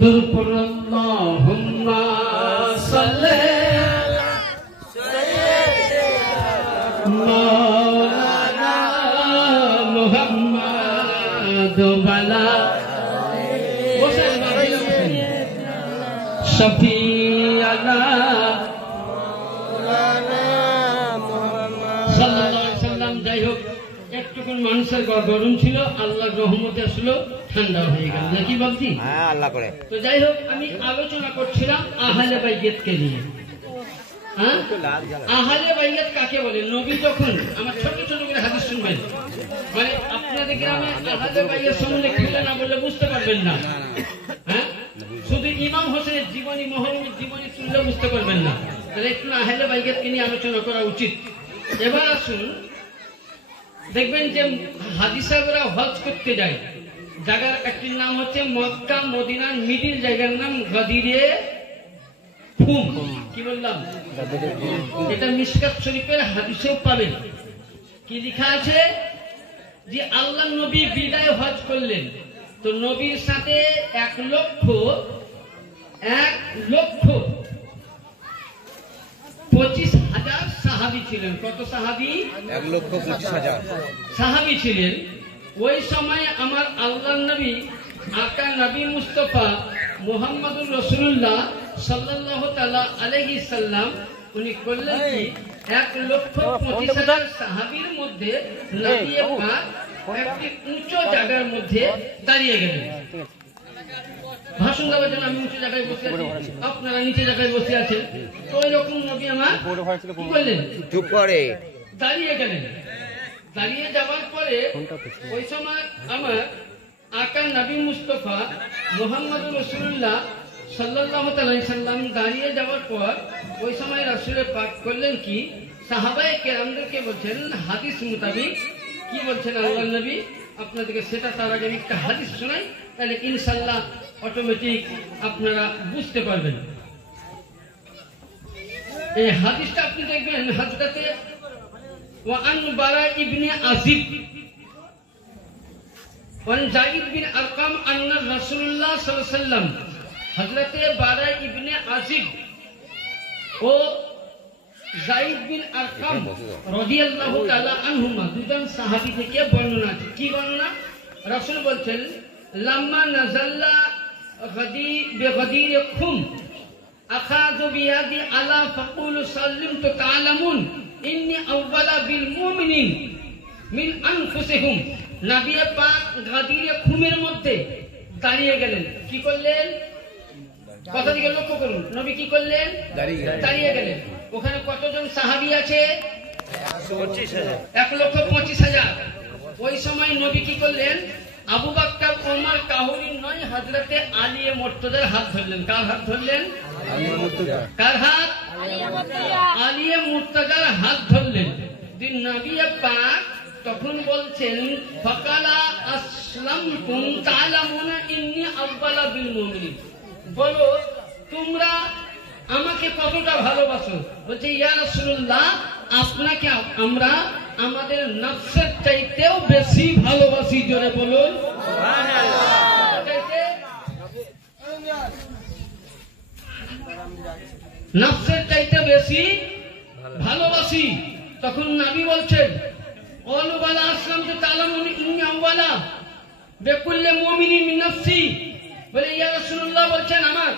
দুরূদ পড়ুন আল্লাহুম্মা সাল্লি মাওলানা মুহাম্মদ ওয়ালা শফিয়ানা যাই হোক একটুকুন মানুষের গরম ছিল, আল্লাহর রহমতে আসলো ঠান্ডা হয়ে গেল নাকি বাবজি? আল্লাহ করে। তো যাই হোক আমি আলোচনা করছিলাম আহলে বাইতকে নিয়ে। আহলে বাইত কাকে বলে? নবী যখন আমার ছোট ছোট করে হাদিস শুনবেন, মানে আপনাদের গ্রামে আহলে বাইত সম্বন্ধে খুলে না বললে বুঝতে পারবেন না। হ্যাঁ, শুধু ইমাম হোসেনের জীবনী মহরমের জীবনী তুললে বুঝতে পারবেন না। তাহলে একটু আহলে বাইতকে নিয়ে আলোচনা করা উচিত। এবার আসুন, দেখবেন যে হাদিসারা হজ করতে যায়, জায়গার একটির নাম হচ্ছে মক্কা মদিনার মিডিল জায়গার নাম গাদিরে খুম। কি বললাম? এটা মিশকাত শরীফের হাদিসেও পাবেন। কি লেখা আছে যে আল্লাহ নবী বিদায় হজ করলেন, তো নবীর সাথে 1,25,000 সাহাবী ছিলেন। কত সাহাবী? 1,25,000 সাহাবী ছিলেন। ওই সময় আমার আল্লাহর নবী আকা নবী মুস্তাফা মুহাম্মদুর রাসূলুল্লাহ সাল্লাল্লাহু তাআলা আলাইহি সাল্লাম উনি করলেন কি 1,25,000 সাহাবীর মধ্যে নবী পাক একটি উঁচু জায়গার মধ্যে দাঁড়িয়ে গেলেন। ভাষণ দেওয়ার জন্য আমি উঁচু জায়গায় বসে আছি, আপনারা নিচে জায়গায় বসে আছেন। তো এরকম নবী আমার কি করলেন? চুপ করে দাঁড়িয়ে গেলেন। দাঁড়িয়ে যাওয়ার পরে ওই সময় আমার আকা নবী মুস্তাফা মুহাম্মদুর রাসূলুল্লাহ সাল্লাল্লাহু আলাইহি সাল্লাম দাঁড়িয়ে যাওয়ার পর ওই সময় রাসূল পাক করলেন কি সাহাবায়ে কেরামদেরকে বলছেন হাদিস মোতাবেক কি বলছেন আল্লাহর নবী আপনাদেরকে, সেটা তার আগে একটা হাদিস শোনাই, তাহলে ইনশাআল্লাহ অটোমেটিক আপনারা বুঝতে পারবেন। এই হাদিসটা আপনি দেখবেন হযরতে وعن براء بن عازب وعن زيد بن أرقم أن رسول الله صلى الله عليه وسلم حضرت براء بن عازب ও যায়েদ বিন আরকাম রাদিয়াল্লাহু তাআলা আনহুমা দুজন সাহাবী থেকে বর্ণনা আছে। কি বর্ণনা? রাসূল বলছেন লাম্মা নাযাল্লা বিগাদির খুম আখাযু বিয়াদি আলা ফাকুলু সাল্লিমতু তাআলামুন ইন্নী আউওয়ালা বিল মুমিনিন মিন আনফুসিহিম। নবী পাক গাদিরে খুমের মধ্যে দাঁড়িয়ে গেলেন। কি করলেন? কথা দিকে লক্ষ্য করুন। নবী কি করলেন? দাঁড়িয়ে গেলেন। ওখানে কতজন সাহাবী আছে? 1,25,000। ওই সময় নবী কি করলেন? আবু বকর, ওমর, কাহরিন নয়, হযরতে আলী মুর্তজার হাত ধরলেন। কার হাত ধরলেন? কার হাত? আলী মুর্তজার হাত ধরলেন। দিন নবী পাক তখন বলছেন ফাকালা আসলামতুম তাআলামুনা ইন্নী আউওয়ালা বিল মুমিনিন। বলো তোমরা আমাকে কতটা ভালোবাসো? বলছে ইয়া রাসূলুল্লাহ আপনাকে আমরা আমাদের নফসের চাইতেও বেশি ভালোবাসি। জোরে বলুন নফসের চাইতে বেশি ভালোবাসি। তখন নবী বলছেন ওয়ালা আসলামতু তাআলামুনা ইন্নী আউওয়ালা বিকুল্লি মুমিনিন মিন নফসি। বলে ইয়া রাসূলুল্লাহ বলছেন আমার।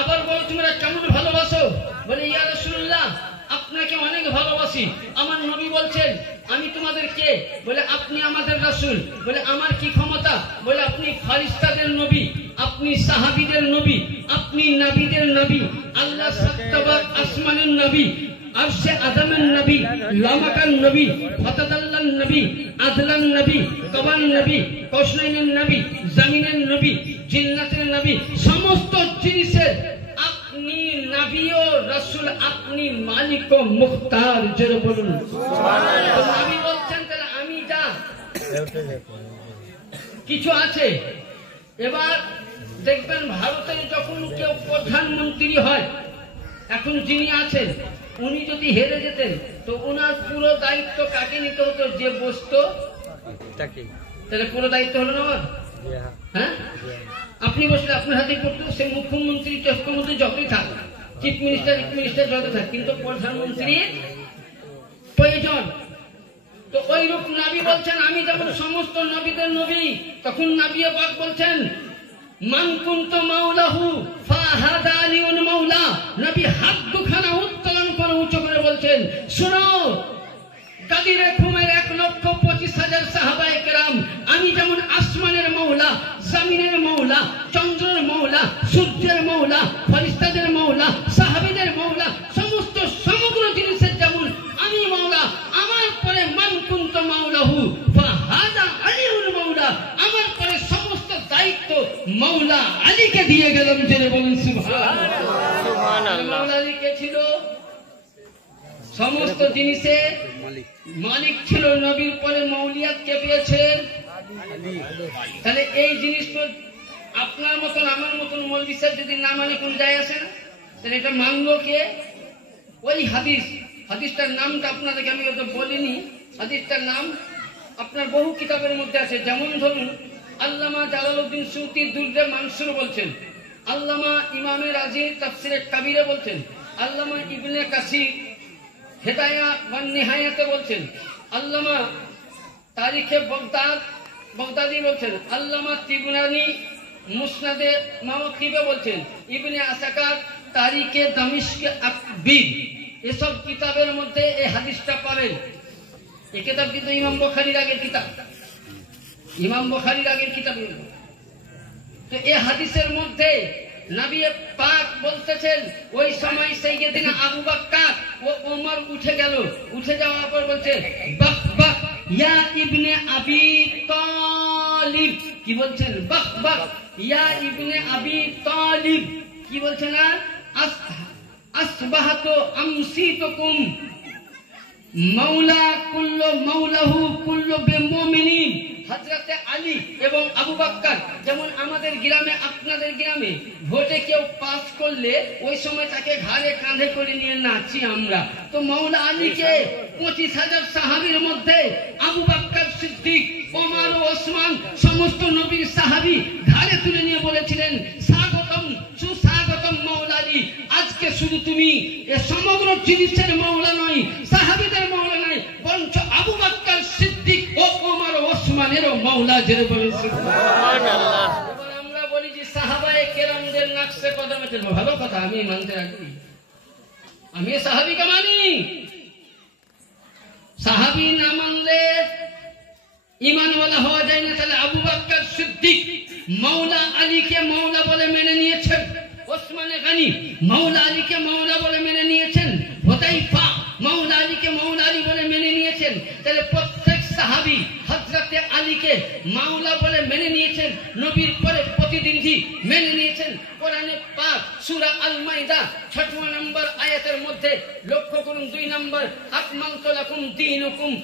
আবার বলো তোমরা কেমন ভালোবাসো? বলে ইয়া রাসূলুল্লাহ আপনাকে অনেক ভালোবাসি। আমার নবী বলছেন আমি তোমাদের কে? বলে আপনি আমাদের রাসূল। বলে আমার কি ক্ষমতা? বলে আপনি ফারিস্তাদের নবী, আপনি সাহাবীদের নবী, আপনি নবীদের নবী, আল্লাহ সাত্তাবাক আসমানের নবী, আরশে আযমের নবী, লামাকান নবী, ফাতাদাল্লান নবী, আদলান নবী, কবান নবী, কৌশলাইনের নবী, জমিনের নবী, জিন্নাতের নবী, সমস্ত জিনিসের আপনি নবী ও রাসূল, আপনি মালিক ও মুখতার। জোরে বলুন সুবহানাল্লাহ। নবী বলছেন তাহলে আমি যা কিছু আছে। এবার দেখবেন ভারতের যখন কেউ প্রধানমন্ত্রী হয়, এখন যিনি আছেন উনি যদি হেরে যেতেন তো ওনার পুরো দায়িত্ব কাকে নিতে হতো? যে বসতো তাকে। তাহলে পুরো দায়িত্ব হলো না আমার? হ্যাঁ, আপনি বসলে আপনার হাতে পড়তো, সে মুখ্যমন্ত্রী মুখ্যমন্ত্রী যতই থাক, চিফ মিনিস্টার যত থাক, কিন্তু প্রধানমন্ত্রীর প্রয়োজন। তো ওই রূপ নবী বলছেন আমি যেমন সমস্ত নবীদের নবী, তখন নবী পাক বলছেন মান কুনতু মাওলাহু ফাহাদা আলিউন মাওলা। নবী হাত দুখানা উত্তোলন করে উঁচু করে বলছেন শুনো গাদিরে ঘুমের 1,25,000 সাহাবায়ে কেরাম, আমি যেমন আসমানের মৌলা, জমিনের মৌলা, চন্দ্রের মৌলা, সূর্যের মৌলা, ফেরেশতাদের মৌলা, সাহাবীদের মৌলা, সমস্ত সমগ্র জিনিসের যেমন আমি মৌলা, আমার পরে মান কুনতু মাওলাহু ফাহাদা আলিউল মাওলা, আমার পরে সমস্ত দায়িত্ব মৌলা আলীকে দিয়ে গেলাম। জেনে বলুন সুবহানাল্লাহ। মৌলা আলী কে ছিল? সমস্ত জিনিসের মালিক ছিল। নবীর পরে মৌলিয়াত কে পেয়েছেন? তাহলে এই জিনিস তো আপনার মতন আমার মতন মৌলভী সাহেব যদি না মানে কোন যায় আসে না, তাহলে এটা মানলো কে? ওই হাদিসটার নামটা আপনাদেরকে আমি ওটা বলিনি, হাদিসটার নাম আপনার বহু কিতাবের মধ্যে আছে। যেমন ধরুন আল্লামা জালালউদ্দিন সুয়ুতী দুররে মানসুর বলছেন, আল্লামা ইমামে রাজি তাফসিরে কাবিরে বলছেন, আল্লামা ইবনে কাসির হেদায়া ওয়ান নিহায়াতে বলছেন, আল্লামা তারিখে বগদাদি বলছেন, আল্লামা তিবরানি মুসনাদে মাওয়াকিবে বলছেন, ইবনে আসাকার তারিখে দামিশকে আকবির, এসব কিতাবের মধ্যে এই হাদিসটা পাবেন। এই কিতাব কিন্তু ইমাম বুখারীর আগের কিতাব, ইমাম বুখারীর আগের কিতাব। তো এই হাদিসের মধ্যে নবী পাক বলতেছেন ওই সময় সাইয়েদিনা আবু বকর ও ওমর উঠে গেল, উঠে যাওয়ার পর বলছে বাক বাক ইয়া ইবনে আবি তালিব। কি বলছেন? বাক বাক ইয়া ইবনে আবি তালিব। কি বলছেন? আসবাহাতু আমসিতুকুম মাওলা কুল্লু মাওলাহু কুল্লু বিমুমিনিন। হযরতে আলী এবং আবু বকর, যেমন আমাদের গ্রামে আপনাদের গ্রামে ভোটে কেউ পাস করলে ওই সময় তাকে ঘাড়ে কাঁধে করে নিয়ে নাচি আমরা, তো মাওলা আলীকে 25,000 সাহাবীর মধ্যে আবু বকর সিদ্দিক, ওমর ও ওসমান সমস্ত নবীর সাহাবী ঘাড়ে তুলে নিয়ে বলেছিলেন স্বাগতম সুস্বাগতম মাওলা আলী, আজকে শুধু তুমি এ সমগ্র জিনিসের মাওলা নয়, সাহাবীদের মাওলা নয়, বরঞ্চ আবু বকর সিদ্দিক ও ওমর ও ওসমানেরও মাওলা। জেনে বলেন সুবহানাল্লাহ। এবার আমরা বলি যে সাহাবায়ে কেরামদের নকশে কদমে চলবো, ভালো কথা, আমি মানতে রাখি, আমি সাহাবীকে মানি। সাহাবী না মানলে ঈমানওয়ালা হওয়া যায় না। তাহলে আবু বকর সিদ্দিক মাওলা আলীকে মাওলা বলে মেনে নিয়েছেন, ওসমানে গনি মাওলা আলীকে মাওলা বলে মেনে নিয়েছেন, হুযায়ফা মাওলা আলীকে মাওলা আলী বলে মেনে নিয়েছেন। তাহলে প্রত্যেক সাহাবী হযরতে আলীকে মাওলা বলে মেনে নিয়েছেন, নবীর পরে প্রতিনিধি মেনে নিয়েছেন। কোরআনে পাক সূরা আল মাইদা 6 নম্বর আয়াতের মধ্যে লক্ষ্য করুন, 2 নম্বর আকমালতু লাকুম দীনুকুম।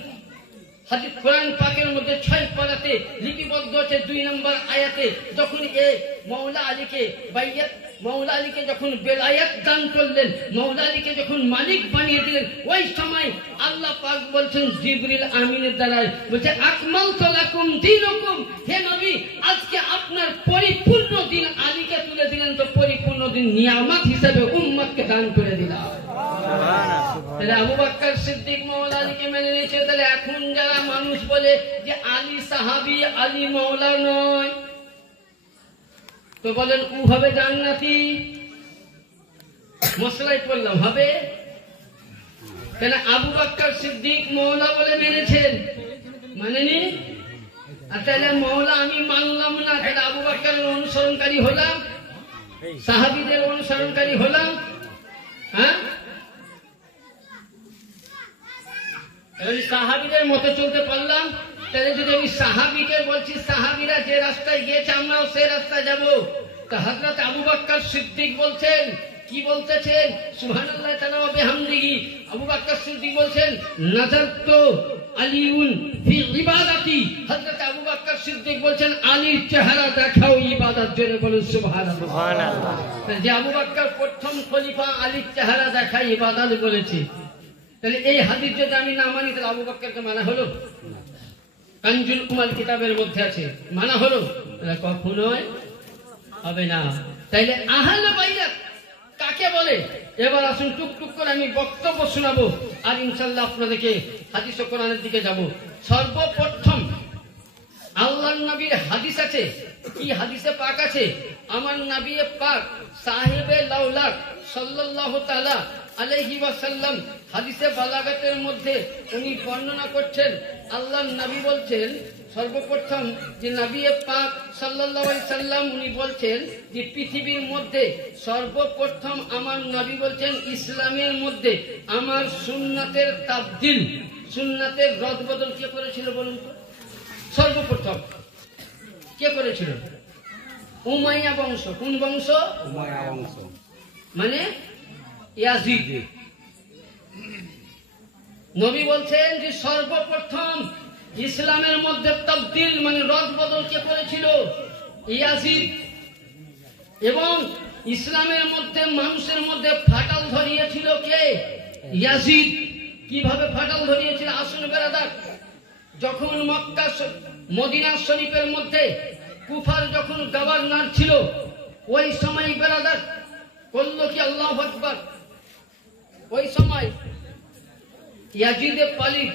হাদিস কোরআন পাকের মধ্যে 6 পারাতে লিপিবদ্ধ আছে 2 নম্বর আয়াতে, যখন এই মাওলা আলীকে বাইয়াত, মাওলা আলীকে যখন বেলায়াত দান করলেন, মাওলা আলীকে যখন মালিক বানিয়ে দিলেন, ওই সময় আল্লাহ পাক বলছেন জিবরিল আমিনের দ্বারা, বলছে আকমালতু লাকুম দীনুকুম, হে নবী আজকে আপনার পরিপূর্ণ দিন আলীকে তুলে দিলেন, তো পরিপূর্ণ দিন নিয়ামত হিসেবে উম্মতকে দান করে দিলাম। তাহলে আবু বকর সিদ্দিক মাওলা আলীকে মেনে নিয়েছে। তাহলে এখন যারা মানুষ বলে যে আলী সাহাবী, আলী মাওলা নয়, তো বলেন ও হবে জান্নাতি, মশলায় পড়লাম হবে কেন? আবু বকর সিদ্দিক মাওলা বলে মেনেছেন, মানেনি। আর তাহলে মাওলা আমি মানলাম না, তাহলে আবু বকরের অনুসরণকারী হলাম, সাহাবীদের অনুসরণকারী হলাম। হ্যাঁ, সাহাবীদের মতে চলতে পারলাম। তাহলে যদি আমি সাহাবীকে বলছি সাহাবীরা যে রাস্তায় গিয়েছে আমরাও সেই রাস্তায় যাব, তো হযরত আবু বকর সিদ্দিক বলছেন, কি বলতেছেন? সুবহানাল্লাহ তাআলা ওয়া বিহামদিহি। আবু বকর সিদ্দিক বলছেন নাযারতু আলিউন ফি ইবাদাতি। হযরত আবু বকর সিদ্দিক বলছেন আলীর চেহারা দেখাও ইবাদত। জোরে বলুন সুবহানাল্লাহ। সুবহানাল্লাহ। যে আবু বকর প্রথম খলিফা আলীর চেহারা দেখা ইবাদত বলেছে, তাহলে এই হাদিস যদি আমি না মানি তাহলে আবু বকরকে মানা হলো? কানজুল উমাল কিতাবের মধ্যে আছে, মানা হলো, কখনোই হবে না। তাইলে আহলে বাইত কাকে বলে? এবার আসুন টুকটুক করে আমি বক্তব্য শোনাবো, আর ইনশাল্লাহ আপনাদেরকে হাদিস ও কোরআনের দিকে যাব। সর্বপ্রথম আল্লাহর নবীর হাদিস আছে। কি হাদিসে পাক আছে? আমার নবী পাক সাহেবে লাউলাক সাল্লাল্লাহু তাআলা আলাইহি ওয়াসাল্লাম হাদিসে বালাগাতের মধ্যে উনি বর্ণনা করছেন, আল্লাহর নবী বলছেন সর্বপ্রথম যে নবী পাক সাল্লাল্লাহু আলাইহি সাল্লাম উনি বলছেন যে পৃথিবীর মধ্যে সর্বপ্রথম আমার নবী বলছেন ইসলামের মধ্যে আমার সুন্নাতের তাবদীল, সুন্নাতের রদবদল কে করেছিল বলুন তো? সর্বপ্রথম কে করেছিল? উমাইয়া বংশ। কোন বংশ? উমাইয়া বংশ, মানে ইয়াজিদ। নবী বলছেন যে সর্বপ্রথম ইসলামের মধ্যে তাবদীল মানে রদবদল কে করেছিল? ইয়াজিদ। এবং ইসলামের মধ্যে মানুষের মধ্যে ফাটল ধরিয়েছিল কে? ইয়াজিদ। কিভাবে ফাটল ধরিয়েছিল? আসুন বেরাদার, যখন মক্কা মদিনা শরীফের মধ্যে কুফার যখন গভর্নর ছিল, ওই সময় বেরাদার করলো কি? আল্লাহু আকবার। ওই সময় ইয়াজিদে পালিত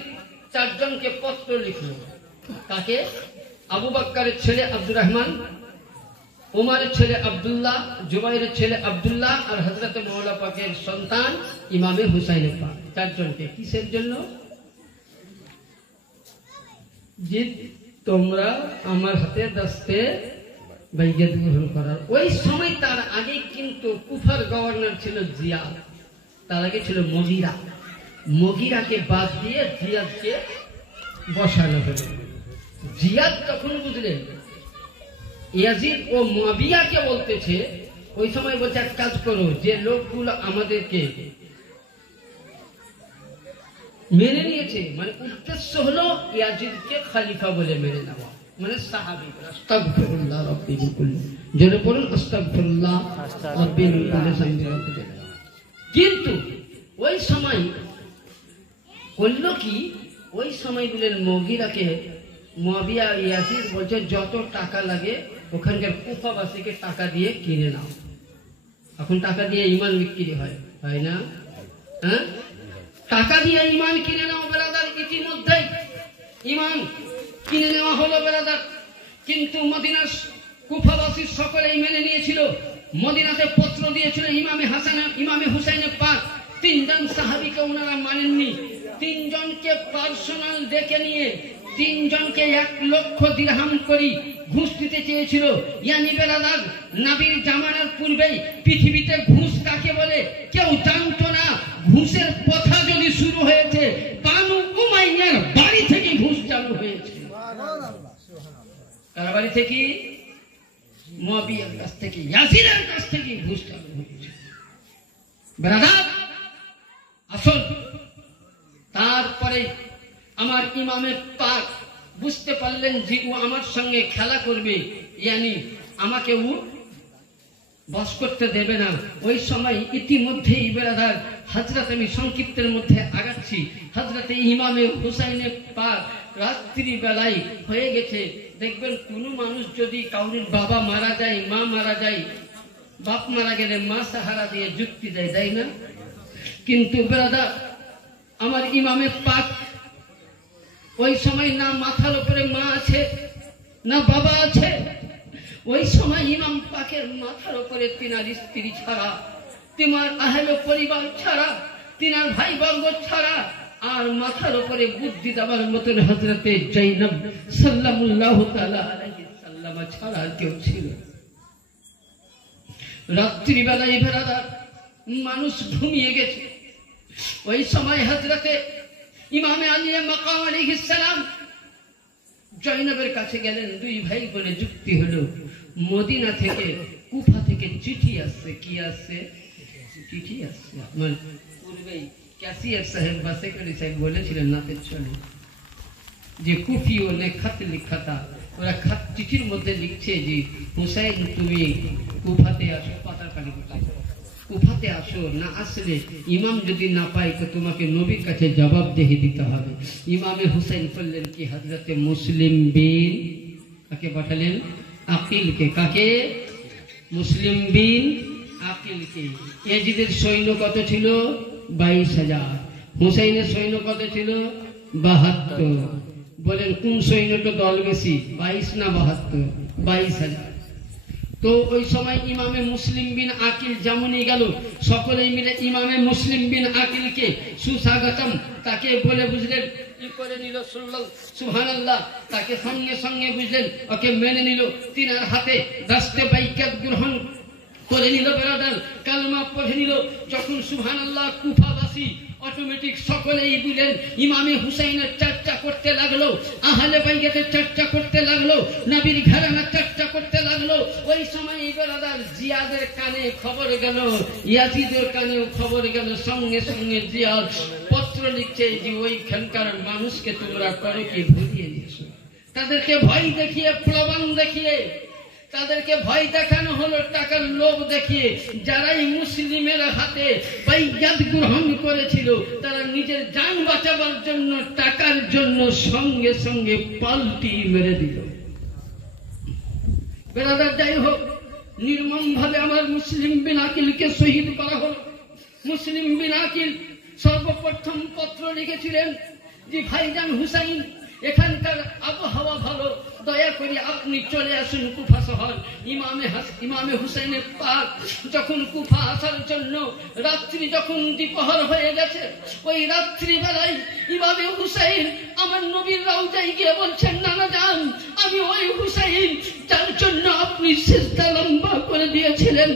4 জনকে পত্র লিখলো। তাকে? আবু বকরের ছেলে আব্দুর রহমান, ওমরের ছেলে আব্দুল্লাহ, জুবাইরের ছেলে আব্দুল্লাহ, আর হযরত মওলা পাকের সন্তান ইমামে হুসাইন পাক। 4 জনকে কিসের জন্য? যে তোমরা আমার হাতে দস্তে বাইয়াত গ্রহণ করার। ওই সময় তার আগে কিন্তু কুফার গভর্নর ছিল জিয়াদ, তার আগে ছিল মুগিরা। মুগিরাকে বাদ দিয়ে জিয়াদকে বসানো হলো। জিয়াদ তখন বুঝলেন ইয়াজিদ ও মুয়াবিয়াকে বলতেছে, ওই সময় বলছে এক কাজ করো, যে লোকগুলো আমাদেরকে মেনে নিয়েছে, মানে উদ্দেশ্য হলো ইয়াজিদকে খলিফা বলে মেনে নেওয়া, মানে সাহাবী। আস্তাগফিরুল্লাহ রাব্বি মিন কুল্লি, জোরে বলুন আস্তাগফিরুল্লাহ রাব্বি মিন কুল্লি। কিন্তু ওই সময় করলো কি? ওই সময় বলেন মুগিরাকে মুয়াবিয়া ইয়াজিদ বলছে যত টাকা লাগে ওখানকার কুফাবাসীকে টাকা দিয়ে কিনে নাও। এখন টাকা দিয়ে ঈমান বিক্রি হয়, হয় না? হ্যাঁ, টাকা দিয়ে ঈমান কিনে নাও ব্রাদার। ইতিমধ্যে ঈমান কিনে নেওয়া হলো ব্রাদার। কিন্তু মদিনার কুফাবাসী সকলেই মেনে নিয়েছিল। মদিনাতে পত্র দিয়েছিল ইমামে হাসান, ইমামে হুসাইনের পাক। 3 জন সাহাবীকে ওনারা মানেননি। 3 জনকে পার্সোনাল ডেকে নিয়ে 3 জনকে 1 লক্ষ দিরহাম করে ঘুষ দিতে চেয়েছিল। ইয়ানি বেরাদার, নবীর জামানার পূর্বেই পৃথিবীতে ঘুষ কাকে বলে কেউ জানতো না। ঘুষের কথা যদি শুরু হয়েছে বানু উমাইয়ার বাড়ি থেকে ঘুষ চালু হয়েছে। কার বাড়ি থেকে? মুয়াবিয়ার কাছ থেকে, ইয়াজিদের কাছ থেকে ঘুষ চালু হয়েছে। বেরাদার আসল তারপরে আমার ইমামে পাক বুঝতে পারলেন যে ও আমার সঙ্গে খেলা করবে, ইয়ানি আমাকে ও বস করতে দেবে না। ওই সময় ইতিমধ্যেই বেরাদার হযরত, আমি সংক্ষিপ্তের মধ্যে আগাচ্ছি, হযরতে ইমামে হুসাইনে পাক রাত্রি বেলায় হয়ে গেছে। দেখবেন কোন মানুষ যদি কাউরির বাবা মারা যায়, মা মারা যায়, বাপ মারা গেলে মা সাহারা দিয়ে যুক্তি দেয়, তাই না? কিন্তু বেরাদার আমার ইমামে পাক ওই সময় না মাথার উপরে মা আছে না বাবা আছে। ওই সময় ইমাম পাকের মাথার উপরে তিনার স্ত্রী ছাড়া, তিনার আহলে পরিবার ছাড়া, তিনার ভাই বর্গ ছাড়া, আর মাথার উপরে বুদ্ধি দেওয়ার মতন হযরতে জৈনব সাল্লাল্লাহু তাআলা আলাইহি সাল্লাম ছাড়া আর কেউ ছিল। রাত্রি বেলায় বেরাদার মানুষ ঘুমিয়ে গেছে। ওই সময় হযরতে ইমামে আলী মাকাম আলাইহিস সালাম জৈনবের কাছে গেলেন। 2 ভাই বলে যুক্তি হলো। মদিনা থেকে, কুফা থেকে চিঠি আসছে। কি আসছে? চিঠি আসছে। মানে পূর্বেই ক্যাসিয়ার সাহেব বা সেক্রেটারি সাহেব বলেছিলেন নাতের চলে যে কুফি ও নে খত লিখাতা, ওরা চিঠির মধ্যে লিখছে যে হুসাইন তুমি কুফাতে আসো, পাতার পানি কোথায়? কুফাতে আসো, না আসলে ইমাম যদি না পায় তো তোমাকে নবীর কাছে জবাবদেহি দিতে হবে। ইমামে হুসাইন করলেন কি, হযরতে মুসলিম বিন কাকে পাঠালেন? আকিলকে। কাকে? মুসলিম বিন আকিলকে। ইয়াজিদের সৈন্য কত ছিল? 22,000। হুসাইনের সৈন্য কত ছিল? 72। বলেন কোন সৈন্যটা দল বেশি, 22 না 72? 22,000। তো ওই সময় ইমামে মুসলিম বিন আকিল যেমনই গেল, সকলেই মিলে ইমামে মুসলিম বিন আকিলকে সুস্বাগতম তাকে বলে বুঝলেন কি করে নিল, সুবহানাল্লাহ, তাকে সঙ্গে সঙ্গে বুঝলেন ওকে মেনে নিল, তিনার হাতে দাস্তে বাইকাত গ্রহণ করে নিল, বেরাদার কালমা পড়ে নিল। যখন সুবহানাল্লাহ কুফাবাসী অটোমেটিক সকলেই বুঝলেন ইমামে হুসাইনের চর্চা করতে লাগলো, আহলে বাইতের চর্চা করতে লাগলো, নবীর ঘরানার চর্চা করতে লাগলো। ওই সময় বেরাদার জিয়াদের কানে খবর গেল, ইয়াজিদের কানেও খবর গেল। সঙ্গে সঙ্গে জিয়াদ পত্র লিখছে যে ওইখানকার মানুষকে তোমরা করো কি ভরিয়ে দিয়েছো। তাদেরকে ভয় দেখিয়ে, প্রমাণ দেখিয়ে, তাদেরকে ভয় দেখানো হলো টাকার লোভ দেখিয়ে। যারাই মুসলিমের হাতে বাইয়াত গ্রহণ করেছিল তারা নিজের জান বাঁচাবার জন্য, টাকার জন্য সঙ্গে সঙ্গে পাল্টি মেরে দিল। বেরাদার যাই হোক, নির্মম ভাবে আমার মুসলিম বিন আকিলকে শহীদ করা হলো। মুসলিম বিন আকিল সর্বপ্রথম পত্র লিখেছিলেন যে ভাইজান হুসাইন, এখানকার আবহাওয়া ভালো, দয়া করে আপনি চলে আসুন কুফা শহর। ইমামে হুসাইনের পাক যখন কুফা আসার জন্য রাত্রি যখন দ্বিপহর হয়ে গেছে, ওই রাত্রি বেলায় ইমামে হুসাইন আমার নবীর রওজায় গিয়ে বলছেন, নানা যান, আমি ওই হুসাইন যার জন্য আপনি সিজদা লম্বা করে দিয়েছিলেন।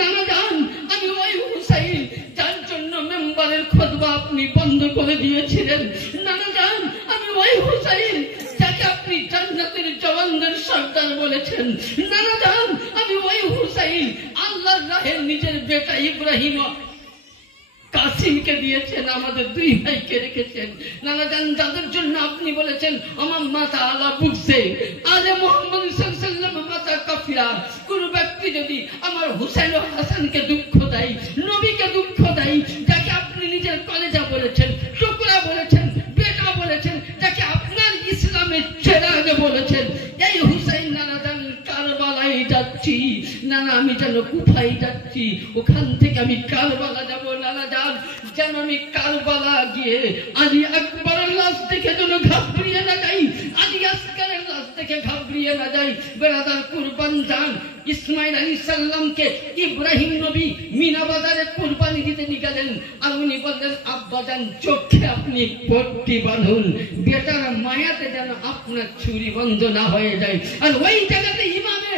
নানা যান, আমি ওই হুসাইন যার জন্য মেম্বারের খুতবা আপনি বন্ধ করে দিয়েছিলেন। নানা যান, আমি ওই হুসাইন যাকে আপনি জান্নাতের জওয়ানদের সর্দার বলেছেন। নানা যান, আমি ওই হুসাইন আল্লাহর রাহে নিজের বেটা ইব্রাহিম কাসিমকে দিয়েছেন, আমাদের দুই ভাইকে রেখেছেন। নানা যান, যাদের জন্য আপনি বলেছেন আমার মাতা আলা বুঝছে আলে মোহাম্মদ সাল্লাল্লাহু আলাইহি ওয়াসাল্লাম মাতা কাফিরা, কোন ব্যক্তি যদি আমার হুসাইন ও হাসানকে দুঃখ দেয়, নবীকে দুঃখ দেয়, যাকে আপনি নিজের কলেজা বলেছেন, টুকরা বলেছেন, বেটা বলেছেন, যাকে আপনার ইসলামের চেরাগ বলেছেন, এই হুসাইন নানা যান কারবালায় যাচ্ছি, নানা আমি যেন কুফায় যাচ্ছি, ওখান থেকে আমি কারবালা যাব। নানা যান, যেন আমি কারবালা গিয়ে আলী আকবরের লাশ দেখে যেন ঘাবড়িয়ে না যাই, আলী আসকারের লাশ দেখে ঘাবড়িয়ে না যাই। বেরাদার কুরবান যান। ইসমাইল আলাইহিস সালামকে ইব্রাহিম নবী মিনা বাজারে কুরবানি দিতে নিয়ে গেলেন, আর উনি বললেন আব্বা যান, চোখে আপনি পট্টি বাঁধুন, বেটার মায়াতে যেন আপনার ছুরি বন্ধ না হয়ে যায়। আর ওই জায়গাতে ইমামে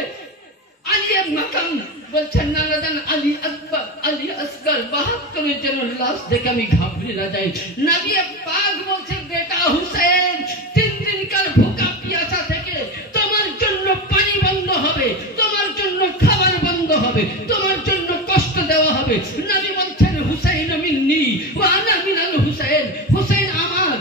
আলী মাকাম বলছেন, নানা যান, আলী আকবর, আলী আসগর 72 জনের লাশ দেখে আমি ঘাবড়ে না যাই। নবী পাক বলছেন, বেটা হুসাইন, 3 দিনকার ভুকা পিয়াসা থেকে তোমার জন্য পানি বন্ধ হবে, তোমার জন্য খাবার বন্ধ হবে, তোমার জন্য কষ্ট দেওয়া হবে। নবী বলছেন, হুসাইন মিন্নি ওয়া আনা মিনাল হুসাইন, হুসাইন আমার,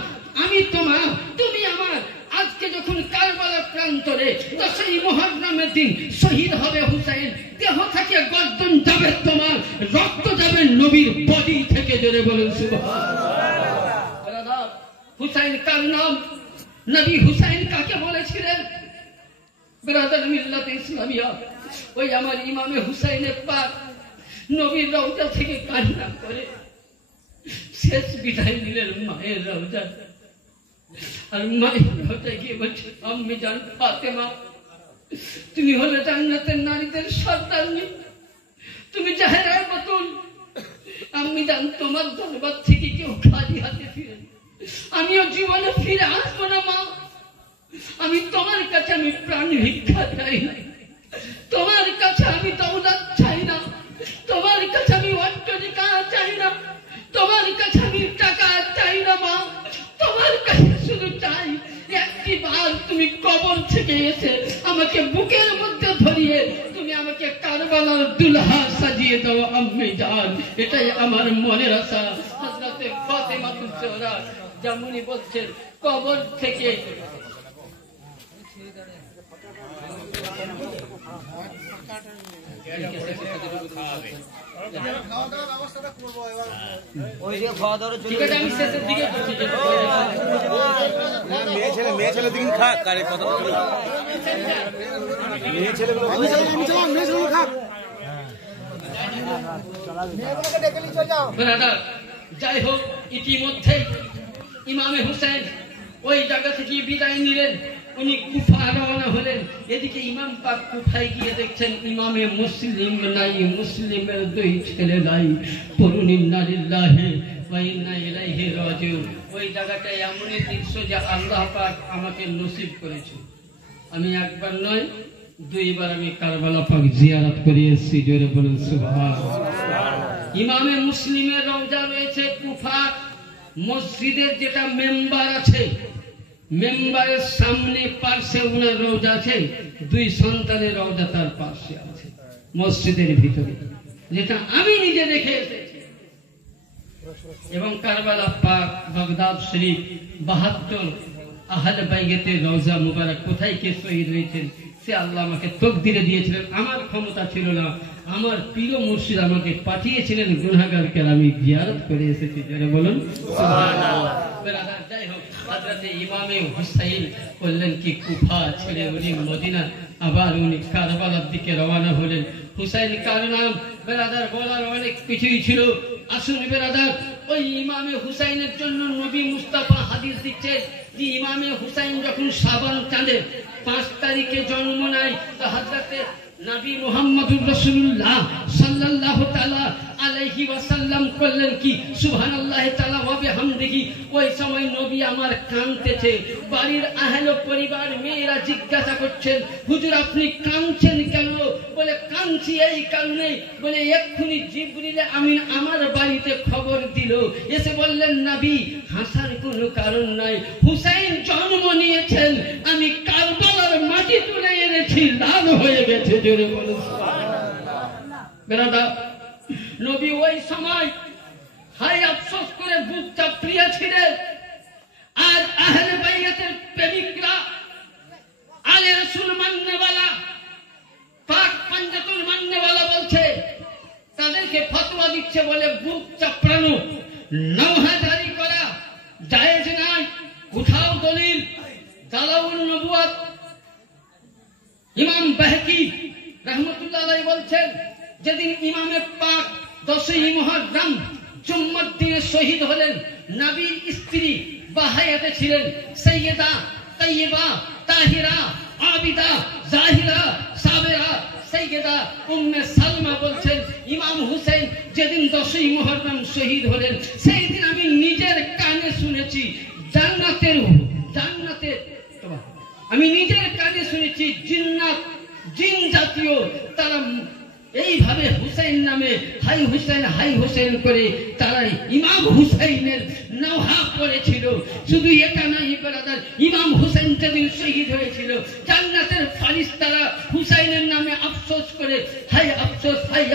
আমি তোমার, তুমি আমার। আজকে যখন কারবালার প্রান্তরে 10ই মুহররমের দিন শহীদ হবে হুসাইন, দেহ থেকে গর্দন যাবে তোমার, রক্ত যাবে নবীর বডি থেকে। জোরে বলুন সুবহানাল্লাহ। হুসাইন কার নাম? নবী হুসাইন কাকে বলেছিলেন? ব্রাদার মিল্লাত ইসলামিয়া, ওই আমার ইমামে হুসাইনের পাক নবীর রওজা থেকে কান্না করে শেষ বিদায় নিলেন মায়ের রওজা। আর মায়ের রওজায় গিয়ে বলছে, আম্মি জান ফাতেমা, তুমি হলে জান্নাতের নারীদের সর্দারনী, তুমি জাহেরার মতন। আম্মি জান, তোমার দরবার থেকে কেউ খালি হাতে ফিরে, আমিও জীবনে ফিরে আসবো না মা। আমি তোমার কাছে আমি প্রাণ ভিক্ষা চাই না, তোমার কাছে আমি দৌলত চাই না, তোমার কাছে আমি অট্টালিকা চাই না, তোমার কাছে আমি টাকা চাই না মা, তোমার কাছে শুধু চাই একটি বার তুমি কবর থেকে এসে আমাকে বুকের মধ্যে ধরিয়ে তুমি আমাকে কারবালার দুলহা সাজিয়ে দাও আম্মি জান, এটাই আমার মনের আশা। হযরতে ফাতেমাতুজ জোহরা যেমনই বলছেন, কবর থেকে ঠিক আছে, আমি শেষের দিকে করছি। মেয়ে ছেলে দিন খাক কারে কথা মেয়ে ছেলেগুলো খাক। যাই হোক, ইতিমধ্যে ইমামে হুসেন ওই জায়গা থেকে বিদায় নিলেন, উনি কুফা রওনা হলেন। এদিকে ইমাম পাক কুফায় গিয়ে দেখছেন ইমামে মুসলিম নাই, মুসলিমের দুই ছেলে নাই। পড়ুন ইন্না লিল্লাহি ওয়া ইন্না ইলাইহি রাজিউন। ওই জায়গাটায় এমনই দৃশ্য যে আল্লাহ পাক আমাকে নসিব করেছে। আমি একবার নয়, দুইবার আমি কারবালা পাক জিয়ারত করে এসেছি। জোরে বলুন সুবহানাল্লাহ। ইমামে মুসলিমের রওজা রয়েছে কুফা মসজিদের, যেটা মেম্বার আছে, মেম্বারের সামনে পাশে উনার রওজা আছে, দুই সন্তানের রওজা তার পাশে আছে মসজিদের ভিতরে, যেটা আমি নিজে দেখে এসেছি। এবং কারবালা পাক, বাগদাদ শরীফ, 72 আহলে বাইতের রওজা মুবারক কোথায় কে শহীদ হয়েছেন সে আল্লাহ আমাকে তকদিরে দিয়েছিলেন। আমার ক্ষমতা ছিল না, আমার প্রিয় মুর্শিদ আমাকে পাঠিয়েছিলেন, গুনাহগারকে আমি জিয়ারত করে এসেছি। যারা বলুন সুবহানাল্লাহ। যাই হোক, হযরতে ইমামে হুসাইন বললেন কি কুফা ছেড়ে উনি মদিনা, আবার উনি কারবালার দিকে রওনা হলেন। হুসাইন কার নাম বেরাদার, বলার অনেক কিছুই ছিল। আসুন বেরাদার, ওই ইমামে হুসাইনের জন্য নবী মুস্তাফা হাদিস দিচ্ছেন যে ইমামে হুসাইন যখন শাবান চাঁদের 5 তারিখে জন্ম নেয়, তো হযরতে নবী মুহাম্মদুর রাসূলুল্লাহ সাল্লাল্লাহু তাআলা আলাইহি ওয়াসাল্লাম করলেন কি সুবহানাল্লাহি তাআলা ওয়া বিহামদিহি। ওই সময় নবী আমার কাঁদতেছে, বাড়ির আহলে পরিবার মেয়েরা জিজ্ঞাসা করছেন, হুজুর আপনি কাঁদছেন কেন? বলে কাঁদছি এই কারণে, বলে এক্ষুনি জিবরিল আমিন আমার বাড়িতে খবর দিল, এসে বললেন নবী হাসার কোনো কারণ নাই, হুসাইন জন্ম নিয়েছেন, আমি কারবালার মাটি তুলে এনেছি, লাল হয়ে গেছে। জোরে বলুন সুবহানাল্লাহ। বেরাদা, নবী ওই সময় হাই আফসোস করে বুক চাপড়িয়েছিলেন। আর আহলে বাইতের প্রেমিকরা, আলে রাসূল মাননেওয়ালা, পাক পাঞ্জাতুল মাননেওয়ালা বলছে, তাদেরকে ফতোয়া দিচ্ছে বলে বুক চাপড়ানো, নওহা জারি করা জায়েজ নাই। কোথাও দলিল দালাউল নবুয়াত ইমাম বাহকি রাহমাতুল্লাহ আলাইহি বলছেন, যেদিন ইমামে পাক 10ই মুহররম জুম্মার দিনে শহীদ হলেন, নবীর স্ত্রী বাহায়াতে ছিলেন সাইয়্যিদা তাইয়্যিবা তাহিরা আবিদা জাহিরা সাবেরা সাইয়্যিদা উম্মে সালমা বলছেন, ইমাম হুসাইন যেদিন 10ই মুহররম শহীদ হলেন, সেই দিন আমি নিজের কানে শুনেছি জান্নাতের আমি নিজের কানে শুনেছি জিন্নাত, জিন জাতীয় তারা এইভাবে হুসাইন নামে হাই হুসাইন করে তারা ইমাম হুসাইনের নওহা পড়েছিল। শুধু এটা নয় ব্রাদার, ইমাম হুসাইন যেদিন শহীদ হয়েছিল, জান্নাতের ফারিস্তারা হুসাইনের নামে আফসোস করে হাই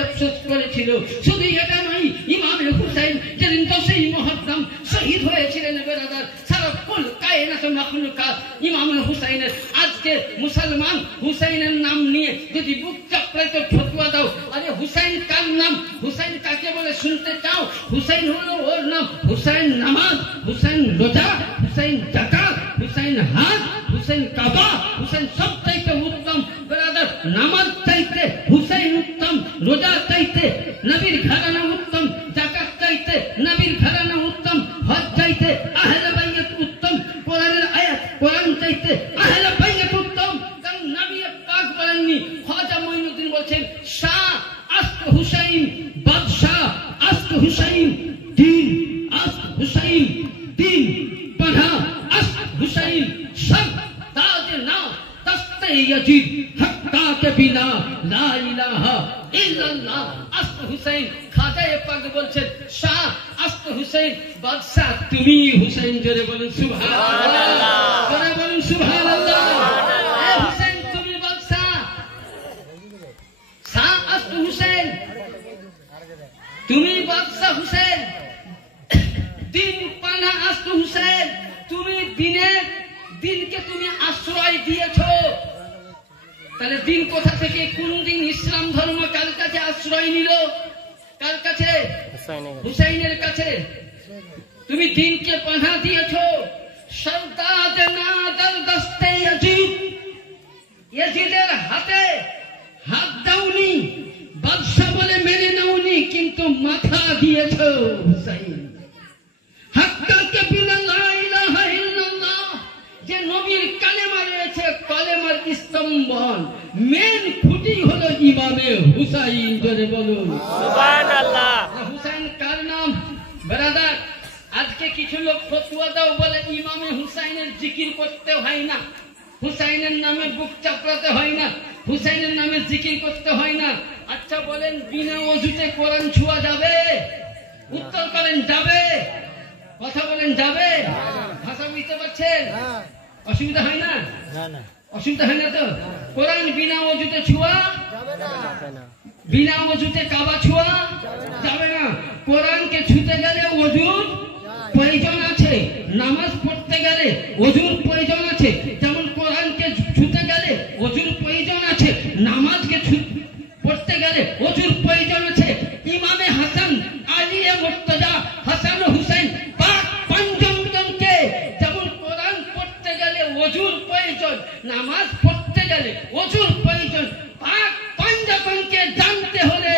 আফসোস করেছিল। শুধু এটা নয়, ইমাম হুসাইন যেদিন 10ই মুহররম শহীদ হয়েছিলেন ব্রাদার, সারা কুল কায়নাত মাখলুকাত ইমাম হুসাইনের, আজকে মুসলমান হুসাইনের নাম নিয়ে যদি বুক চাপড়াইতে ফতোয়া দাও, আরে হুসাইন কার নাম, হুসাইন কাকে বলে শুনতে চাও? হুসাইন হলো ওর নাম। হুসাইন নামাজ, হুসাইন রোজা, হুসাইন যাকাত, হুসাইন হাজ, হুসাইন কাবা, হুসাইন সব চাইতে উত্তম ব্রাদার। নামাজ চাইতে হুসাইন উত্তম, রোজা চাইতে নবীর ঘরানা উত্তম, যাকাত চাইতে নবীর ঘরানা উত্তম, হজ চাইতে আহলে বাইত উত্তম, কোরআনের আয়াত কোরআন চাইতে আহলে বাইত উত্তম। কারণ নবী পাক বলেননি, খাজা মঈনুদ্দিন বলছেন, শাহ আস্ক হুসাইন বাদশাহ আস্ক হুসাইন দিন, আস্ক হুসাইন দিন পढ़ा আস্ক হুসাইন সব তাজ না তস্তে ইয়াজিদ হক্কা কে বিনা লা ইলাহা ইল্লাল্লাহ। আস্ক হুসাইন, খাজা পাক বলছেন, শাহ আস্ক হুসাইন বাদশাহ তুমি হুসাইন। জোরে বলুন সুবহানাল্লাহ, জোরে বলুন সুবহানাল্লাহ। এ হুসাইন তুমি বাদশাহ, শাহ আস্ক হুসাইন তুমি বাদশাহ, হুসাইন দিন পানা আস্ক হুসাইন তুমি দিনকে তুমি আশ্রয় দিয়েছো। তা তাহলে দিন কোথা থেকে? কোনদিন ইসলাম ধর্ম কার কাছে আশ্রয় নিল? কার কাছে? হুসাইনের কাছে। তুমি দিনকে পাঠা দিয়েছ সরদাদ নাদার দস্তে ইয়াজিদ, ইয়াজিদের হাতে হাত দাওনি, বাদশা বলে মেনে নাওনি, কিন্তু মাথা দিয়েছ হুসাইন। হাক্কাকে বিনা লা ইলাহা ইল্লাল্লাহ, যে নবীর কালেমা রয়েছে, কালেমার স্তম্ভন মেন খুঁটি হলো ইমামে হুসাইন। জোরে বলুন সুবহানাল্লাহ। হুসাইন কার নাম? ব্রাদার, আজকে কিছু লোক ফতোয়া দাও বলে ইমামে হুসাইনের জিকির করতে হয় না, হুসাইনের নামে বুক চাপড়াতে হয় না, হুসাইনের নামে জিকির করতে হয় না। আচ্ছা বলেন, বিনা ওযুতে কোরআন ছোঁয়া যাবে? উত্তর করেন যাবে? কথা বলেন যাবে? ভাষা বুঝতে পারছেন? অসুবিধা হয় না? অসুবিধা হয় না তো? কোরআন বিনা ওযুতে ছোঁয়া যাবে না, বিনা ওযুতে কাবা ছোঁয়া যাবে না। কোরআনকে ছুঁতে গেলে ওযুর প্রয়োজন আছে, নামাজ পড়তে গেলে ওযুর প্রয়োজন আছে। যেমন কোরআনকে ছুঁতে গেলে ওযুর প্রয়োজন আছে, নামাজকে পড়তে গেলে ওযুর প্রয়োজন আছে। ইমামে হাসান, আলী মুর্তজা, হাসান হুসাইন পাক পঞ্চমকে যেমন কোরআন পড়তে গেলে ওযুর প্রয়োজন, নামাজ পড়তে গেলে ওযুর প্রয়োজন। পাক পঞ্চমকে জানতে হলে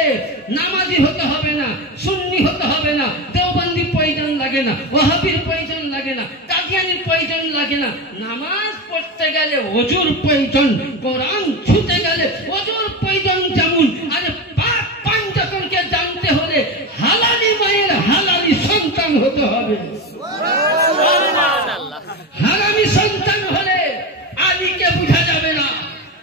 নামাজি হতে হবে না, সুন্নি হতে হবে না, দেওবন্দি প্রয়োজন লাগে না, ওয়াহাবির প্রয়োজন লাগে না, কাদিয়ানির প্রয়োজন লাগে না। নামাজ পড়তে গেলে ওযুর প্রয়োজন, কোরআন ছুঁতে গেলে ওযুর প্রয়োজন। যেমন আরে পাক পঞ্চমকে জানতে হলে হালালি মায়ের হালালি সন্তান হতে হবে। হারামি সন্তান হলে আলীকে বুঝা যাবে না,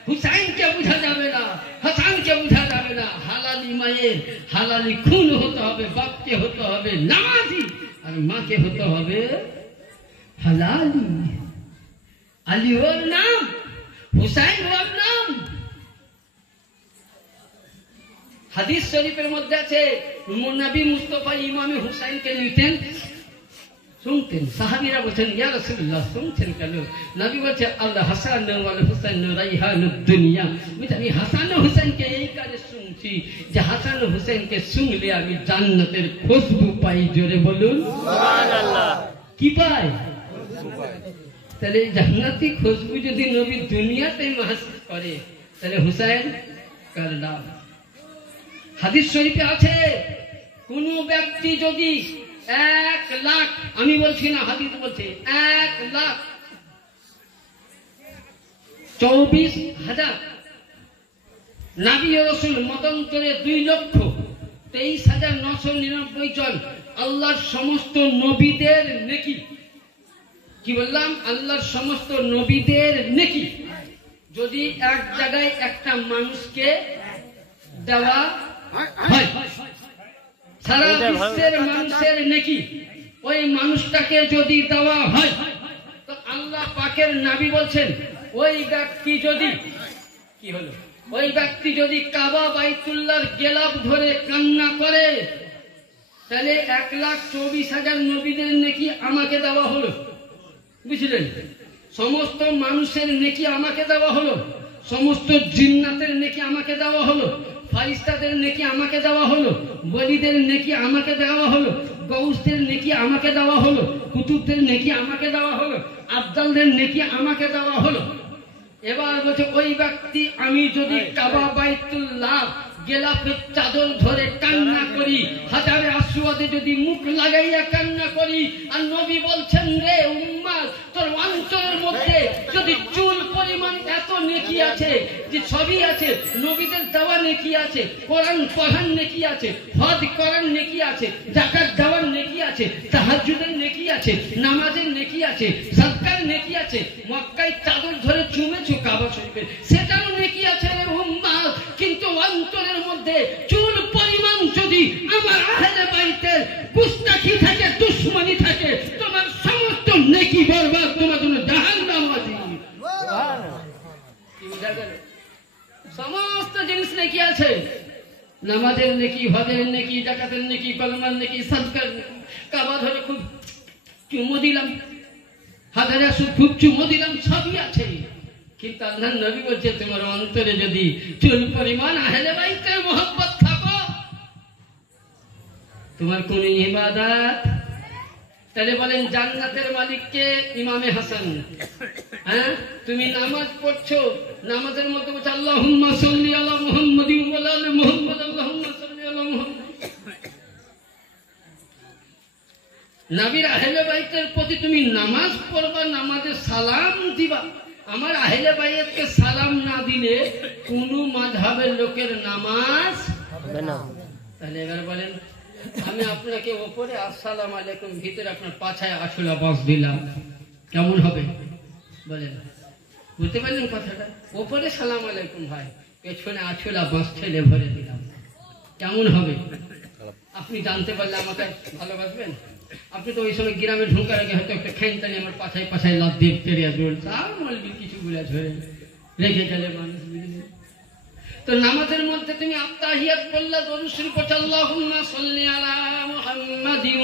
হুসাইনকে বুঝা যাবে না, হাসানকে বুঝা যাবে না। হালালি মায়ের হালালি খুন হতে হবে, বাপকে হতে হবে নামাজি, আর মাকে হতে হবে হালালি। আলী ওর নাম, হুসাইন ওর নাম। হাদিস শরীফের মধ্যে আছে, নবী মুস্তাফা ইমামে হুসাইনকে নিতেন, শুনতেন। সাহাবীরা বলছেন, ইয়া রাসূলুল্লাহ, শুনছেন কেন? নবী বলছে, আল্লাহ হাসান ওয়াল হুসাইন রাইহানুদ দুনিয়া। আমি হাসান ও হুসাইনকে এই কাজে শুনছি যে হাসান ও হুসাইনকে শুনলে আমি জান্নাতের খুশবু পাই। জোরে বলুন সুবহানাল্লাহ। কি পাই? তাহলে জান্নাতি খুশবু যদি নবী দুনিয়াতে মাহসুস করে, তাহলে হুসাইন কার নাম? হাদিস শরীফে আছে, কোন ব্যক্তি যদি 1 লাখ, আমি বলছি না, হাদিস বলছে 1,24,000 নবী ও রাসূল মতান্তরে 2,23,999 জন আল্লাহর সমস্ত নবীদের নেকি। কি বললাম? আল্লাহর সমস্ত নবীদের নেকি যদি এক জায়গায় একটা মানুষকে দেওয়া হয়, সারা বিশ্বের মানুষের নেকি ওই মানুষটাকে যদি দেওয়া হয়, তো আল্লাহ পাকের নবী বলছেন, ওই ব্যক্তি যদি কি হলো, ওই ব্যক্তি যদি কাবা বাইতুল্লাহর গেলাপ ধরে কান্না করে, তাহলে 1,24,000 নবীদের নেকি আমাকে দেওয়া হলো। বুঝলেন? সমস্ত মানুষের নেকি আমাকে দেওয়া হলো, সমস্ত জিন্নাতের নেকি আমাকে দেওয়া হলো, ফারিস্তাদের নেকি আমাকে দেওয়া হলো, বলিদের নেকি আমাকে দেওয়া হলো, গৌসদের নেকি আমাকে দেওয়া হলো, কুতুবদের নেকি আমাকে দেওয়া হলো, আব্দালদের নেকি আমাকে দেওয়া হলো। এবার বলছে, ওই ব্যক্তি আমি যদি কাবা বাইতুল্লাহ গেলাপের চাদর ধরে কান্না করি, হাজারে আসওয়াদে যদি মুখ লাগাইয়া কান্না করি, আর নবী বলছেন, রে উম্মত, তোর অন্তরের মধ্যে যদি চুল পরিমাণ এত নেকি আছে, যে সবই আছে, নবীদের দেওয়া নেকি আছে, কোরআন পড়ার নেকি আছে, হজ করার নেকি আছে, যাকাত দেওয়ার নেকি আছে, তাহাজ্জুদের নেকি আছে, নামাজের নেকি আছে, সাদকার নেকি আছে, মক্কায় চাদর ধরে চুমেছো কাবা শরীফে, সেটারও নেকি আছে রে উম্মত। কিন্তু অন্তরের মধ্যে চুল পরিমাণ যদি আমার আহলে বাইতের গুস্তাখি থাকে, দুশমনি থাকে, তোমার সমস্ত নেকি বরবাদ, তোমার জন্য জাহান্নাম আছে। সমস্ত জিনিস নেকি আছে, নামাজের নেকি, হজের নেকি, যাকাতের নেকি, কলমার নেকি, সাদকার নেকি। কাবা ধরে খুব চুমো দিলাম, হাজারে খুব চুমো দিলাম, সবই আছে। কিন্তু আল্লাহ নবী বলছে তোমার অন্তরে যদি চুল পরিমাণ আহলে বাইতের মোহব্বত থাকো, তোমার কোন ইবাদত, তাহলে বলেন জান্নাতের মালিককে ইমামে হাসান। হ্যাঁ, তুমি নামাজ পড়ছো, নামাজের মধ্যে বলছো আল্লাহুম্মা সাল্লি আলা মুহাম্মাদিন ওয়া আলি মুহাম্মাদ, আল্লাহুম্মা সাল্লি আলা মুহাম্মাদ। নবীর আহলে বাইতের প্রতি তুমি নামাজ পড়বা, নামাজে সালাম দিবা। আমার আহলে বাইতকে সালাম না দিলে কোন মাযহাবের লোকের নামাজ হবে না। তাহলে এবার বলেন, আমি আপনাকে ওপরে আসসালামু আলাইকুম, ভিতরে আপনার পাছায় আশুলা বাস দিলাম, কেমন হবে বলেন? বুঝতে পারলেন কথাটা? ওপরে সালাম আলাইকুম ভাই, পেছনে আশুলা বাস ঠেলে ভরে দিলাম, কেমন হবে? আপনি জানতে পারলে আমাকে ভালোবাসবেন? আপনি তো ওই সময় গ্রামে ঢোকার আগে হয়তো একটা খেনতানি আমার পাছায় পাছায় লাভ দিয়ে পেরে আসবেন, আর বলবি কিছু গুলা ধরে রেখে গেলে মানুষ। তো নামাজের মধ্যে তুমি আত্তাহিয়াত পড়লা, দরুদ শরীফ পড়ছ, আল্লাহুম্মা সাল্লি আলা মুহাম্মাদিন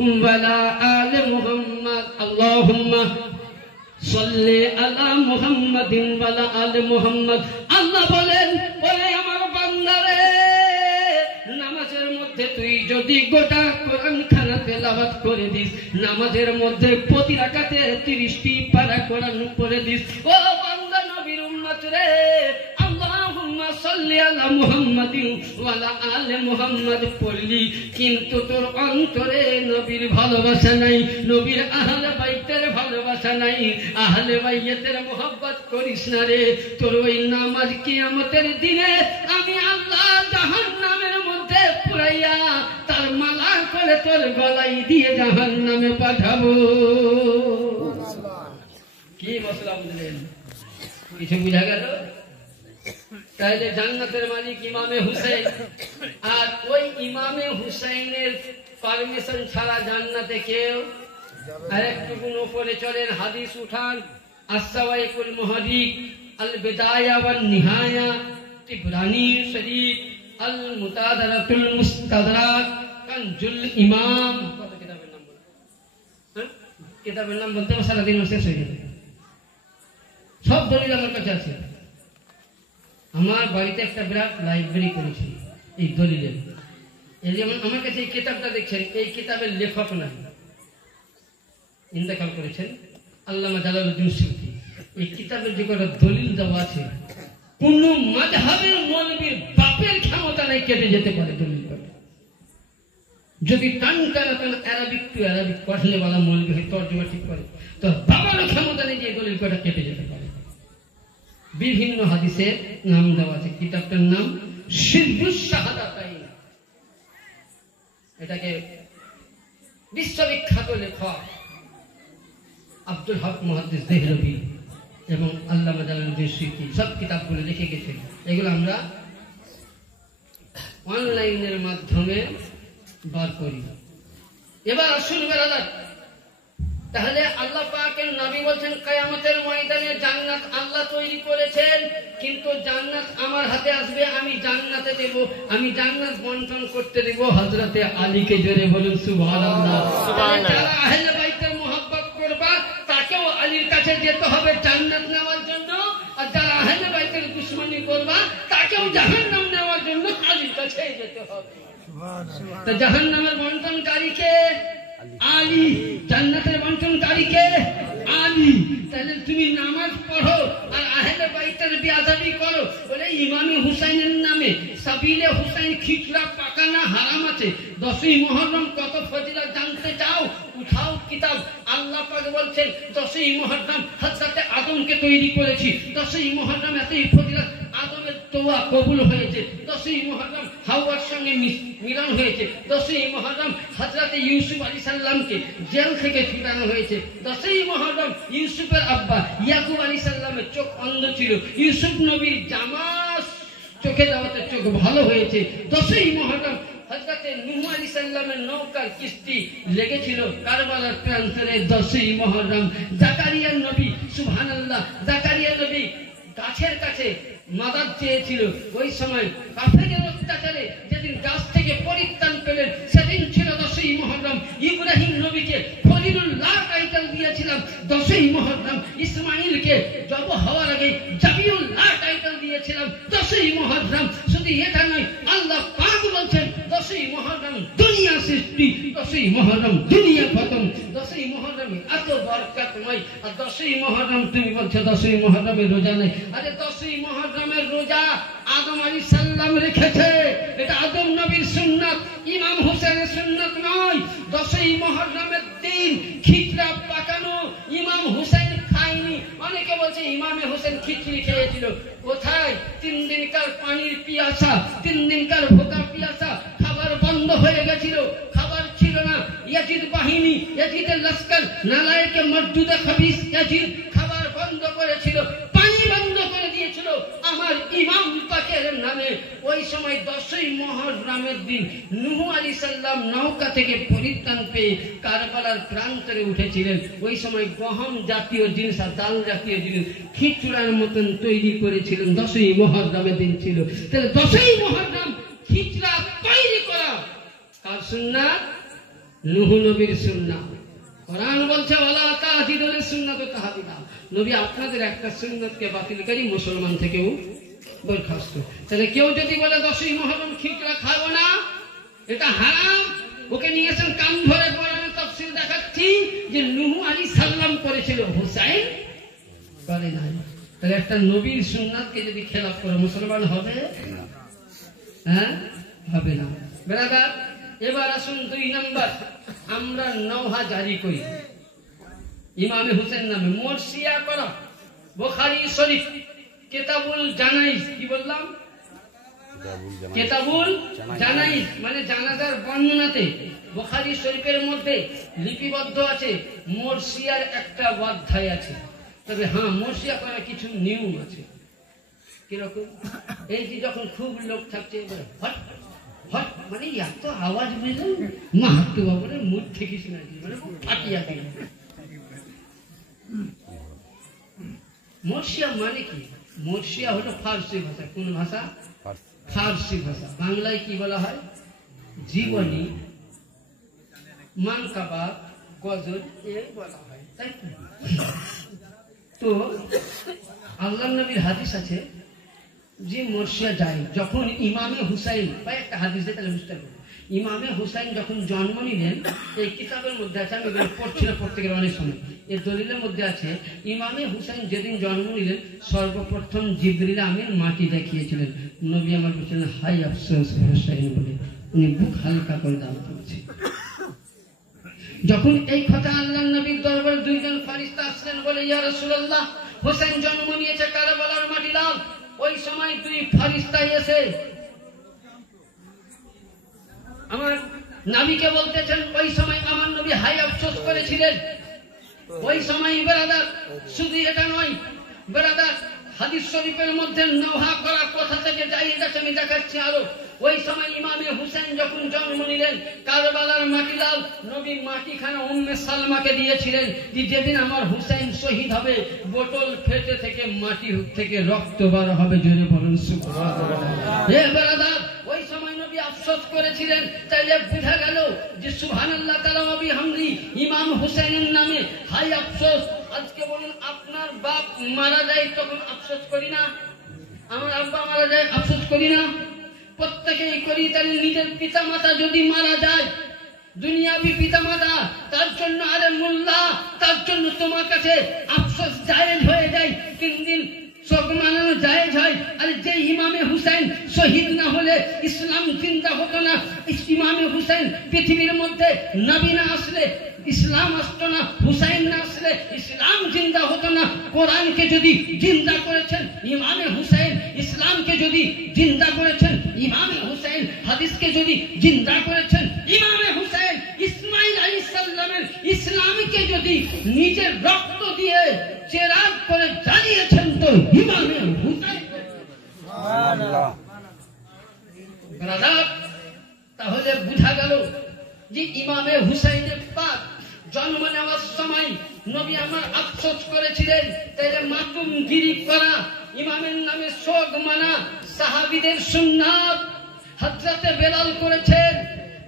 ওয়া আলা আলি মুহাম্মাদ, আল্লাহুম্মা সাল্লি আলা মুহাম্মাদিন ওয়া আলা আলি মুহাম্মাদ। আল্লাহ বলেন, ওরে আমার বান্দারে, নামাজের মধ্যে তুই যদি গোটা কোরআন খানা তেলাওয়াত করে দিস, নামাজের মধ্যে প্রতি রাকাতে 30টি পারা কোরআন পড়ে দিস, ও বান্দা নবীর উম্মত রে, আল্লাহুম্মা সাল্লি আলা মুহাম্মাদিন ওয়া আলা আলি মুহাম্মাদ পড়লি, কিন্তু তোর অন্তরে নবীর ভালোবাসা নাই, নবীর আহলে বাইতের ভালোবাসা নাই, আহলে বাইতের মোহব্বত করিস না রে, তোর ওই নামাজ কিয়ামতের দিনে আমি আল্লাহ জাহান্নামের মধ্যে পুরাইয়া তার মালা করে তোর গলায় দিয়ে জাহান্নামে পাঠাবো। কি মশলা বুঝলেন? কিছু বুঝা গেল? তাহলে জান্নাতের মালিক ইমামে হুসাইন, আর ওই ইমামে হুসাইনের পারমিশন ছাড়া জান্নাতে কেউ। আর একটুকুন উপরে চলেন, হাদিস উঠান, আসসাওয়াইকুল মুহারিক, আল বিদায়া ওয়ান নিহায়া, তিবরানি শরীফ, আল মুতাদারাতুল মুস্তাদরাক, কানজুল ইমাম। কত কিতাবের নাম বলেন? হ্যাঁ, কিতাবের নাম বলতে সারাদিন শেষ হয়ে যাবে। সব দলিল আমার কাছে আছে। আমার বাড়িতে একটা বিরাট লাইব্রেরি করেছি এই দলিলের। এই যেমন আমার কাছে এই কিতাবটা দেখছেন, এই কিতাবের লেখক নাই, ইন্তেকাল করেছেন আল্লামা জালালউদ্দিন সুয়ুতী। এই কিতাবের যে কটা দলিল দেওয়া আছে, কোন মাযহাবের মৌলবীর বাপের ক্ষমতা নাই কেটে যেতে পারে দলিল কটা। যদি টান টান আরবিক টু আরবিক পড়লে वाला মৌলবী হয়, তর্জমা ঠিক করে, তো বাবারও ক্ষমতা নেই যে দলিল কটা কেটে যেতে পারে। বিভিন্ন হাদিসের নাম দেওয়া আছে, কিতাবটার নাম সিররুশ শাহাদাতাইন। এটাকে বিশ্ববিখ্যাত লেখক আব্দুল হক মুহাদ্দিস দেহলভী এবং আল্লামা জালালউদ্দিন সুয়ুতী সব কিতাবগুলো লিখে গেছেন। এগুলো আমরা অনলাইনের মাধ্যমে বার করি। এবার আসুন বেরাদার, তাহলে আল্লাহ পাকের নবী বলছেন কিয়ামতের ময়দানে জান্নাত আল্লাহ তৈরি করেছেন, কিন্তু জান্নাত আমার হাতে আসবে, আমি জান্নাতে দেব, আমি জান্নাত বন্টন করতে দেব হযরতে আলীকে। জোরে বলুন সুবহানাল্লাহ। যারা আহলে বাইতের মোহব্বত করবা তাকেও আলীর কাছে যেতে হবে জান্নাত নেওয়ার জন্য, আর যারা আহলে বাইতের দুশমনি করবা তাকেও জাহান্নাম নেওয়ার জন্য আলীর কাছে যেতে হবে। তো জাহান্নামের বন্টনকারী কে? আলী। জান্নাতের বন্টনকারী কে? আলী। তাহলে তুমি নামাজ পড়ো আর আহলে বাইতের বেয়াদবি করো বলে ইমামে হুসাইনের নামে সাবিলে হুসাইন খিচড়া পাকানা হারাম আছে। 10ই মুহররম কত ফজিলত জানতে চাও? উঠাও কিতাব। আল্লাহ পাক বলছেন 10ই মুহররম হযরতে আদমকে তৈরি করেছি, 10ই মুহররম এতই ফজিলত, আদমের তোয়া কবুল হয়েছে, 10ই মুহররম হাওয়ার সঙ্গে মিলন হয়েছে, 10ই মুহররম হযরতে ইউসুফ আলাইহিস সালামকে জেল থেকে ছুটানো হয়েছে, 10ই মুহররম ইউসুফের আব্বা ইয়াকুব আলাইহিস সালামের চোখ অন্ধ ছিল, ইউসুফ নবীর জামা চোখে দেওয়াতে চোখ ভালো হয়েছে, 10ই মুহররম হযরতে নূহ আলাইহিস সালামের নৌকার কিস্তি লেগেছিল কারবালার প্রান্তরে, 10ই মুহররম জাকারিয়া নবী, সুবহানাল্লাহ, জাকারিয়া নবী গাছের কাছে মাদার চেয়েছিল, ওই সময় কাফেরদের অত্যাচারে যেদিন গাছ থেকে পরিত্রাণ পেলেন সেদিন ছিল 10ই মুহররম। ইব্রাহিম নবীকে খলিলুল্লাহ টাইটেল দিয়েছিলাম 10ই মুহররম। ইসমাইলকে জব হওয়ার আগে জাবিউল্লাহ টাইটেল দিয়েছিলাম 10ই মুহররম। শুধু এটা নয়, আল্লাহ পাক বলছেন 10ই মুহররম দুনিয়া সৃষ্টি, 10ই মুহররম দুনিয়া খতম। 10ই মুহররমে এত বরকতময়, আর 10ই মুহররম তুমি বলছো 10ই মুহররমে রোজা নেই। আরে 10ই মুহররমের রোজা আদম আলাইহিস সালাম রেখেছে, এটা আদম নবীর সুন্নাত, ইমাম হোসেনের সুন্নাত নয়। 10ই মুহররমের দিন খিচড়া পাকানো ইমাম হোসেন খায়নি। অনেকে বলছে ইমামে হোসেন খিচড়ি খেয়েছিল। কোথায়? 3 দিনকার পানির পিয়াসা, 3 দিনকার ভোকা পিয়াসা, খাবার বন্ধ হয়ে গেছিল, খাবার ছিল না। ইয়াজিদ বাহিনী, ইয়াজিদের লস্কর, নালায়েকে মরদুদে খবিস ইয়াজিদ খাবার বন্ধ করেছিল, পানি বন্ধ করে দিয়েছিল আমার ইমাম পাকের নামে। ওই সময় 10ই মুহররমের দিন নূহ আলাইহিস সালাম নৌকা থেকে পরিত্রাণ পেয়ে কারবালার প্রান্তরে উঠেছিলেন। ওই সময় গহম জাতীয় জিনিস আর ডাল জাতীয় জিনিস খিচুড়ার মতন তৈরি করেছিলেন। 10ই মুহররমের দিন ছিল। তাহলে 10ই মুহররম খিচুড়া তৈরি করা কার সুন্নাত? নূহ নবীর সুন্নাত। কোরআন বলছে ওয়ালা তাজিদুল সুন্নাত তাহদিদা। নবী আপনাদের একটা সুন্নাতকে বাতিলকারী মুসলমান থেকেও বরখাস্ত। তাহলে কেউ যদি বলে 10ই মুহররম খিচুড়া খাবো না, এটা হারাম, ওকে নিয়েছেন কান ধরে কোরআনে তাফসীর দেখাচ্ছি যে নূহ আলাইহিস সালাম করেছিল, হুসাইন করে নাই। তাহলে একটা নবীর সুন্নাতকে যদি খেলাফ করে মুসলমান হবে? হ্যাঁ, হবে না। ব্রাদার, এবার আসুন 2 নম্বর, আমরা নওহা জারি করি ইমামে হোসেন নামে, মরসিয়া করা। বুখারী শরীফ কিতাবুল জানাইজ, কি বললাম? কিতাবুল জানাইজ মানে জানাজার বর্ণনাতে বুখারী শরীফের মধ্যে লিপিবদ্ধ আছে মরসিয়ার একটা অধ্যায় আছে। তবে হ্যাঁ, মরসিয়া করার কিছু নিয়ম আছে। কিরকম? এই যে যখন খুব লোক থাকছে হট হট মানে এত আওয়াজ বুঝলেন, মাহাত্ম বাবুরের মুখ থেকে শুনেছি, মানে ফাটিয়া দিল। মরসিয়া মানে কি? মরসিয়া হলো ফার্সি ভাষা। কোন ভাষা? ফার্সি ভাষা। বাংলায় কি বলা হয়? জীবনী, মানকাবা, গজল এ বলা হয়, তাই তো? আল্লাহ নবীর হাদিস আছে যে মরসিয়া যায় যখন ইমামে হুসাইন, বা একটা হাদিস দিয়ে তাহলে বুঝতে পারবো, ইমামে হুসাইন যখন জন্ম নিলেন, এই কিতাবের মধ্যে আছে, আমি পড়ছিলাম পড়তে গেলে অনেক সময়, এর দলিলের মধ্যে আছে ইমামে হুসাইন যেদিন জন্ম নিলেন সর্বপ্রথম জিবরিল আমিন মাটি দেখিয়েছিলেন। নবী আমার বলছিলেন হাই আফসোস হুসাইন বলে, উনি বুক হালকা করে দাম করেছে। যখন এই কথা আল্লাহ নবীর দরবারে 2 জন ফেরেশতা আসলেন, বলে ইয়া রাসূলুল্লাহ, হোসেন জন্ম নিয়েছে, কারবালার মাটি দাও। ওই সময় 2 ফেরেশতা এসে আমার নবীকে বলতেছেন, ওই সময় আমার নবী হাই আফসোস করেছিলেন। ওই সময় ব্রাদার, শুধু এটা নয় ব্রাদার, হাদিস শরীফের মধ্যে নওহা করা কথা থেকে যাই গেছে, আমি দেখাচ্ছি আরো। ওই সময় ইমামে হুসেন যখন জন্ম নিলেন, কারবালার মাটি দাও, নবী মাটিখানা উম্মে সালমাকে দিয়েছিলেন যে যেদিন আমার হুসেন শহীদ হবে বোতল ফেটে থেকে মাটি থেকে রক্ত বার হবে। জোরে বলুন সুবহানাল্লাহ। হে ব্রাদার, ওই সময় নবী আফসোস করেছিলেন। তাইলে বোঝা গেল যে সুবহানাল্লাহ তাআলা নবী হামদি ইমাম হুসেনের নামে হাই আফসোস। আজকে বলুন, আপনার বাপ মারা যায় তখন আফসোস করি না? আমার আব্বা মারা যায় আফসোস করি না? প্রত্যেকেই করি। তাহলে নিজের পিতা মাতা যদি মারা যায়, দুনিয়াবি পিতা মাতা, তার জন্য আরে মোল্লা, তার জন্য তোমার কাছে আফসোস জায়েজ হয়ে যায়, 3 দিন শোক মানানো জায়েজ হয়। আরে যে ইমামে হুসাইন শহীদ না হলে ইসলাম জিন্দা হতো না। ইমামে হুসাইন পৃথিবীর মধ্যে নবী না আসলে ইসলাম আসতো না, হুসাইন না আসলে ইসলাম জিন্দা হতো না। কোরআনকে যদি জিন্দা করেছেন ইমামে হুসাইন, ইসলামকে যদি জিন্দা করেছেন ইমামে হুসাইন, হাদিসকে যদি জিন্দা করেছেন ইমামে হুসাইন, ইসমাইল আলাইহিস সালামের ইসলামকে যদি নিজের রক্ত দিয়ে চেরাগ করে জ্বালিয়েছেন তো ইমামে হুসাইন। সুবহানাল্লাহ। ব্রাদার, তাহলে বোঝা গেল যে ইমামে হুসাইনের পাক জন্ম নেওয়ার সময় নবী আমার আফসোস করেছিলেন। তাইলে মাতুমগিরি করা, ইমামের নামে শোক মানা সাহাবীদের সুন্নাত। হযরতে বেলাল করেছেন,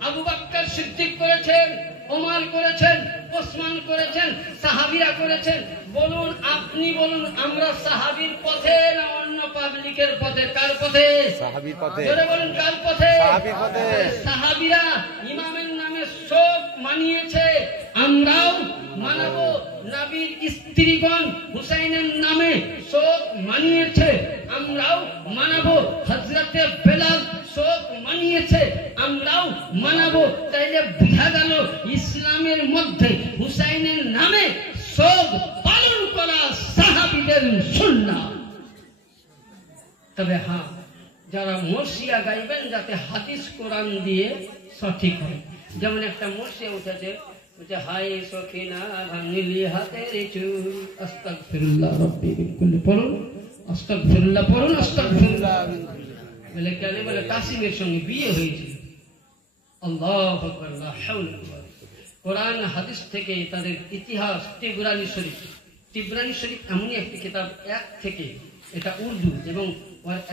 আবু বকর সিদ্দিক করেছেন, ওমর করেছেন, ওসমান করেছেন, সাহাবীরা করেছেন। বলুন, আপনি বলুন, আমরা সাহাবীর পথে না অন্য পাবলিকের পথে? কার পথে? সাহাবীর পথে। জোরে বলুন, কার পথে? সাহাবীর পথে। সাহাবীরা ইমামের নামে শোক মানিয়েছে, আমরাও মানাবো। নবীর স্ত্রীগণ হুসাইনের নামে শোক মানিয়েছে, আমরাও মানাবো। হযরতে বেলাল শোক মানিয়েছে, আমরাও মানাবো। তাইলে বোঝা গেল ইসলামের মধ্যে হুসাইনের নামে শোক পালন করা সাহাবীদের সুন্নাহ। তবে হ্যাঁ, যারা মরসিয়া গাইবেন যাতে হাদিস কোরআন দিয়ে সঠিক হয়। যেমন একটা মরসিয়া উঠেছে, হাই সখিনা ভাঙিলি হাতের চুল, আস্তাগফিরুল্লাহ রাব্বি বিকুল্লি, পড়ুন আস্তাগফিরুল্লাহ, পড়ুন আস্তাগফিরুল্লাহ। বলে কেন? বলে কাসিমের সঙ্গে বিয়ে হয়েছিল। আল্লাহু আকবার, লা হাওলা ওয়ালা কুওয়াতা। কোরআন হাদিস থেকে তাদের ইতিহাস, তিবরানি শরীফ। তিবরানি শরীফ এমনই একটি কিতাব, এক থেকে, এটা উর্দু এবং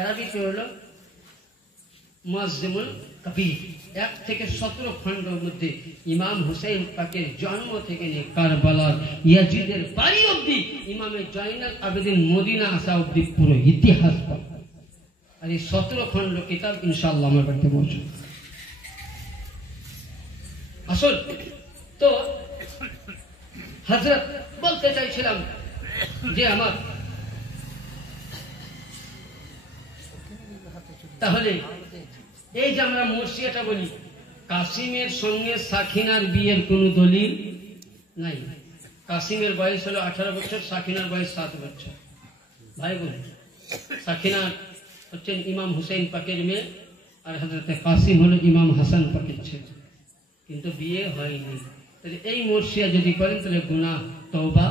আরবিতে হলো মুআজ্জামুল কবির। 1 থেকে 17 খণ্ডের মধ্যে ইমাম হুসাইন পাকের জন্ম থেকে নিয়ে কারবালার ইয়াজিদের বাড়ি অবধি, ইমামে জয়নাল আবেদিন মদিনা আসা অবধি পুরো ইতিহাস পাবেন। আর এই 17 খণ্ড কিতাব ইনশাআল্লাহ আমার বাড়িতে মৌজুদ। আসল তো হযরত বলতে চাইছিলাম যে আমার, তাহলে এই যে আমরা মরসিয়াটা বলি, কাসিমের সঙ্গে সাকিনার বিয়ের কোন দলিল নাই। কাসিমের বয়স হলো 18 বছর, সাকিনার বয়স 7 বছর। ভাই বোন, সাকিনা হচ্ছেন ইমাম হুসাইন পাকের মেয়ে, আর হযরতে কাসিম হলো ইমাম হাসান পাকের ছেলে, কিন্তু বিয়ে হয়নি। তাহলে এই মরসিয়া যদি করেন তাহলে গুনাহ, তওবা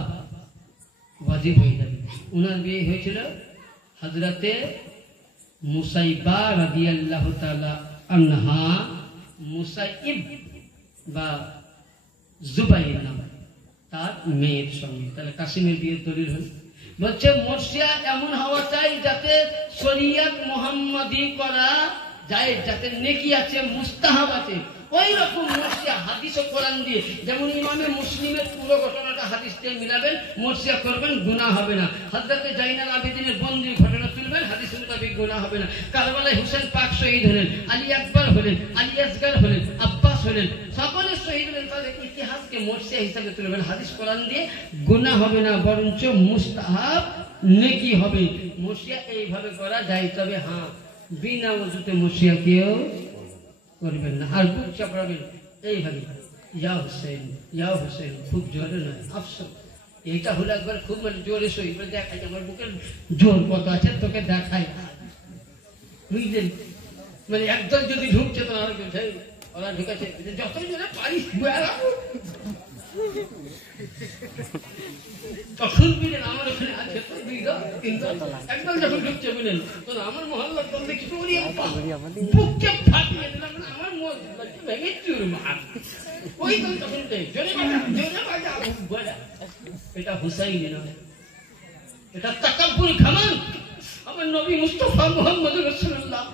ওয়াজিব হয়ে যাবে। উনার বিয়ে হয়েছিল হযরতে মুসাইবা রাদিয়াল্লাহু তাআলা আনহা, মুসাইব বা জুবাইর নাম তার মেয়ের সঙ্গে। তাহলে কাসিমের বিয়ের দলিল হল। বলছে মরসিয়া এমন হওয়া চাই যাতে শরীয়ত মুহাম্মাদি করা যায়, যাতে নেকি আছে, মুস্তাহাব আছে। ওই রকম মরসিয়া হাদিস ও কোরআন দিয়ে, যেমন ইমামে মুসলিমের পুরো ঘটনাটা হাদিস দিয়ে মিলাবেন, মরসিয়া করবেন, গুনাহ হবে না। হযরতে জয়নাল আবেদিনের বন্দির ঘটনা তুলবেন, হাদিস মোতাবেক গুনাহ হবে না। কারবালায় হুসেন পাক শহীদ হলেন, আলী আকবর হলেন, আলী আসগর হলেন, আব্বাস হলেন, সকলে শহীদ হলেন। তাদের ইতিহাসকে মরসিয়া হিসাবে তুলবেন, হাদিস কোরআন দিয়ে গুনাহ হবে না, বরঞ্চ মুস্তাহাব, নেকি হবে। মরসিয়া এইভাবে করা যায়। তবে হ্যাঁ, বিনা ওযুতে মরসিয়া কেউ করবেন না। আর বুক চাপড়াবেন এইভাবে, ইয়া হুসেন, ইয়া হুসেন, খুব জোরে নয়, আফসোস। এইটা হলো একবার খুব মানে জোরে সই করে দেখাই, আমার বুকের জোর কত আছে তোকে দেখাই, বুঝলেন? মানে একদল যদি ঢুকছে তো আর ওরা ঢুকেছে, যত জোরে পারিস তখন বুঝলেন আমার ওখানে আছে তো 2 দল 3 দল, একদল যখন ঢুকছে বুঝলেন, তো আমার মহল্লার দল দেখি বুককে ফাটিয়ে দিলাম, আমার মন ভেঙে চুর মার। ওই দল তখন জোরে বাজা বলা, এটা হুসাইন নয়, এটা তাকাব্বুর ঘমান। আমার নবী মুস্তাফা মুহাম্মদুর রাসূলুল্লাহ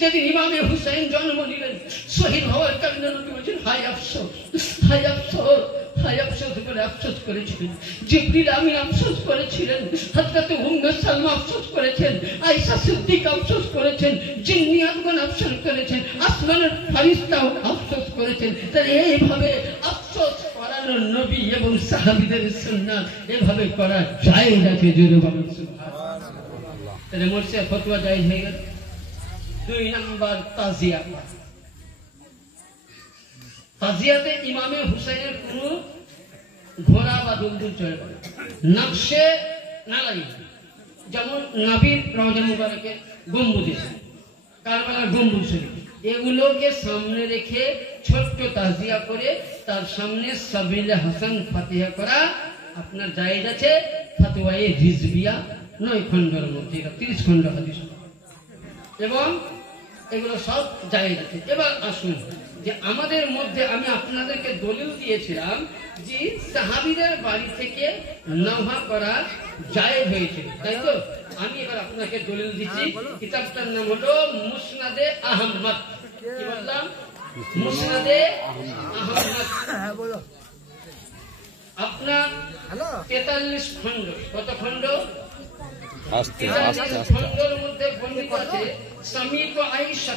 যেদিন ইমামে হুসাইন জন্ম নিলেন, শহীদ হওয়ার কারণে নবী বলেছেন হায় আফসোস, হায় আফসোস, হায় আফসোস করে আফসোস করেছিলেন। জিবরিল আমিন আফসোস করেছিলেন, হযরতে উম্মে সালমা আফসোস করেছেন, আয়েশা সিদ্দিক আফসোস করেছেন, জিন্নিয়াতগণ আফসোস করেছেন, আসমানের ফেরেশতাও আফসোস করেছেন। তাই এইভাবে আফসোস করানো নবী এবং সাহাবীদের সুন্নাত, এভাবে করা জায়েজ আছে। জোরে বলুন সুবহানাল্লাহ। তাহলে মরসিয়া ফতোয়া জায়েজ হয়ে গেল। 2 নম্বর তাজিয়া। তাজিয়াতে ইমামে হুসাইনের কোন ঘোড়া বা দুলদুল চলবে না, নকশে না লাগে। যেমন নবীর রওজা মুবারকের গম্বুজে, কারবালার গম্বুজ শরীফ, এগুলোকে সামনে রেখে ছোট্ট তাজিয়া করে তার সামনে সাবিলে হাসান ফাতিহা করা আপনার জায়েজ আছে। ফতোয়ায়ে রিজভিয়া 9 খণ্ডের মধ্যে, 30 খণ্ড হাদিস এবং এগুলো সব জায়েজ আছে। এবার আসুন যে আমাদের মধ্যে আমি আপনাদেরকে দলিল দিয়েছিলাম যে সাহাবীদের বাড়ি থেকে নওহা করা জায়েজ হয়েছিল, তাই তো? আমি এবার আপনাকে দলিল দিচ্ছি। কিতাবটার নাম হলো মুসনাদে আহমদ। কি বললাম? মুসনাদে আহমদ আপনার 43 খণ্ড। কত খণ্ড? 43 খণ্ডের মধ্যে বর্ণিত আছে সামিত আয়েশা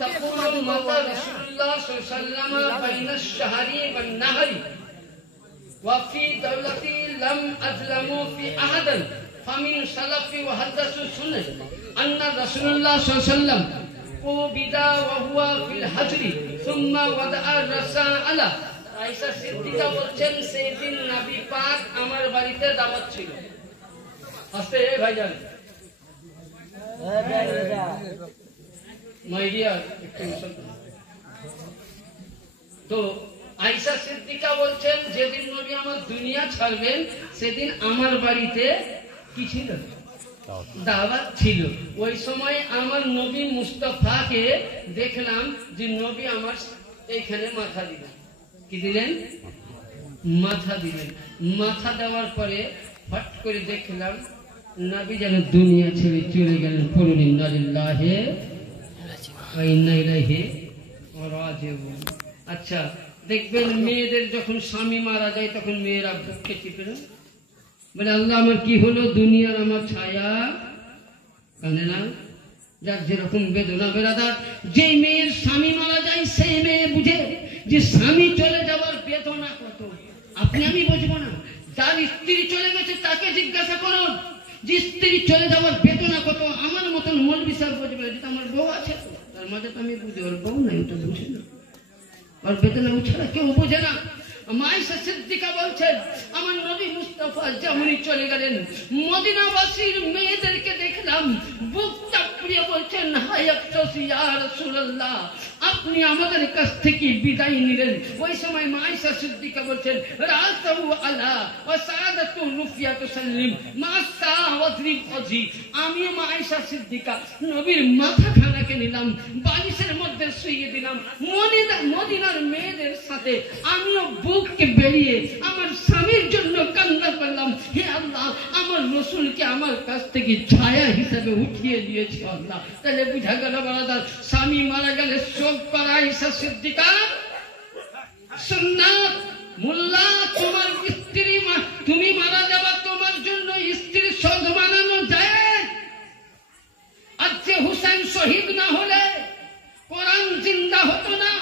তাকুলু মাতা রাসূলুল্লাহ সাল্লাল্লাহু আলাইহি ওয়াসাল্লাম বাইনাশ শাহরি ওয়ান নাহরি ওয়া ফি দাওলাতি লাম আজলামু ফি আহাদান ফামিন সালাফি ওয়া হাদাসু সুন্নাহ আন্না রাসূলুল্লাহ সাল্লাল্লাহু আলাইহি ওয়াসাল্লাম উবিদা ওয়া হুয়া ফিল হাজরি সুম্মা ওয়াদা'a রাসা আলা। আয়েশা সিদ্দিকা বলছেন সেদিন নবী পাক আমার বাড়িতে দাওয়াত ছিল। আস্তে ভাইজান মাই ডিয়ার, তো আয়েশা সিদ্দিকা বলছেন যেদিন নবী আমার দুনিয়া ছাড়বেন সেদিন আমার বাড়িতে কি ছিল? দাওয়াত ছিল। ওই সময় আমার নবী মুস্তাফাকে দেখলাম যে নবী আমার এইখানে মাথা দিলেন। কি দিলেন? মাথা দিলেন। মাথা দেওয়ার পরে ফট করে দেখলাম নবী যেন দুনিয়া ছেড়ে চলে গেলেন। পড়ুন ইন্না লিল্লাহি ওয়া ইন্না ইলাইহি রাজিউন। আচ্ছা, দেখবেন মেয়েদের যখন স্বামী মারা যায় তখন মেয়েরা বুকে চিপে না, বলে আল্লাহ আমার কি হলো, দুনিয়ার আমার ছায়া কানে না। যার যেরকম বেদনা বেরাদার, যে মেয়ের স্বামী মারা যায় সেই মেয়ে বুঝে যে স্বামী চলে যাওয়ার বেদনা কত। আপনি আমি বুঝবো না, যার স্ত্রী চলে গেছে তাকে জিজ্ঞাসা করুন যে স্ত্রী চলে যাওয়ার বেদনা কত। আমার মতন মৌলবি সাহেব বুঝবে, যেটা আমার বউ আছে তার মাঝে তো আমি বুঝি, ওর বউ নাই ওটা বুঝে না, আর বেদনা ছাড়া কেউ বোঝে না। আয়েশা সিদ্দিকা বলছেন আমার নবী মুস্তাফা যেমনই চলে গেলেন মদিনাবাসীর মেয়েদেরকে দেখলাম বুক চাপড়িয়ে বলছেন হায় আফসোস ইয়া রাসূলুল্লাহ, আপনি আমাদের কাছ থেকে বিদায় নিলেন। ওই সময় আয়েশা সিদ্দিকা বলছেন রাসাহু আলা ওয়া সাদাতু রুফিয়া তুসাল্লিম মা সাওয়াতরি ফজি। আমি আয়েশা সিদ্দিকা নবীর মাথাখানাকে নিলাম, বালিশের মধ্যে শুইয়ে দিলাম। মদিনার মেয়েদের সাথে আমিও বুককে বেরিয়ে আমার স্বামীর জন্য কান্না করলাম, হে আল্লাহ আমার রাসূলকে আমার কাছ থেকে ছায়া হিসেবে উঠিয়ে দিয়েছে আল্লাহ। তাহলে বুঝা গেল বারাদার, স্বামী মারা গেলে শোক করা আয়েশা সিদ্দিকা সুন্নাত। মোল্লা তোমার স্ত্রী তুমি মারা যাবা, তোমার জন্য স্ত্রীর শোক মানানো যায়। আজকে হুসেন শহীদ না হলে কোরআন জিন্দা হতো না,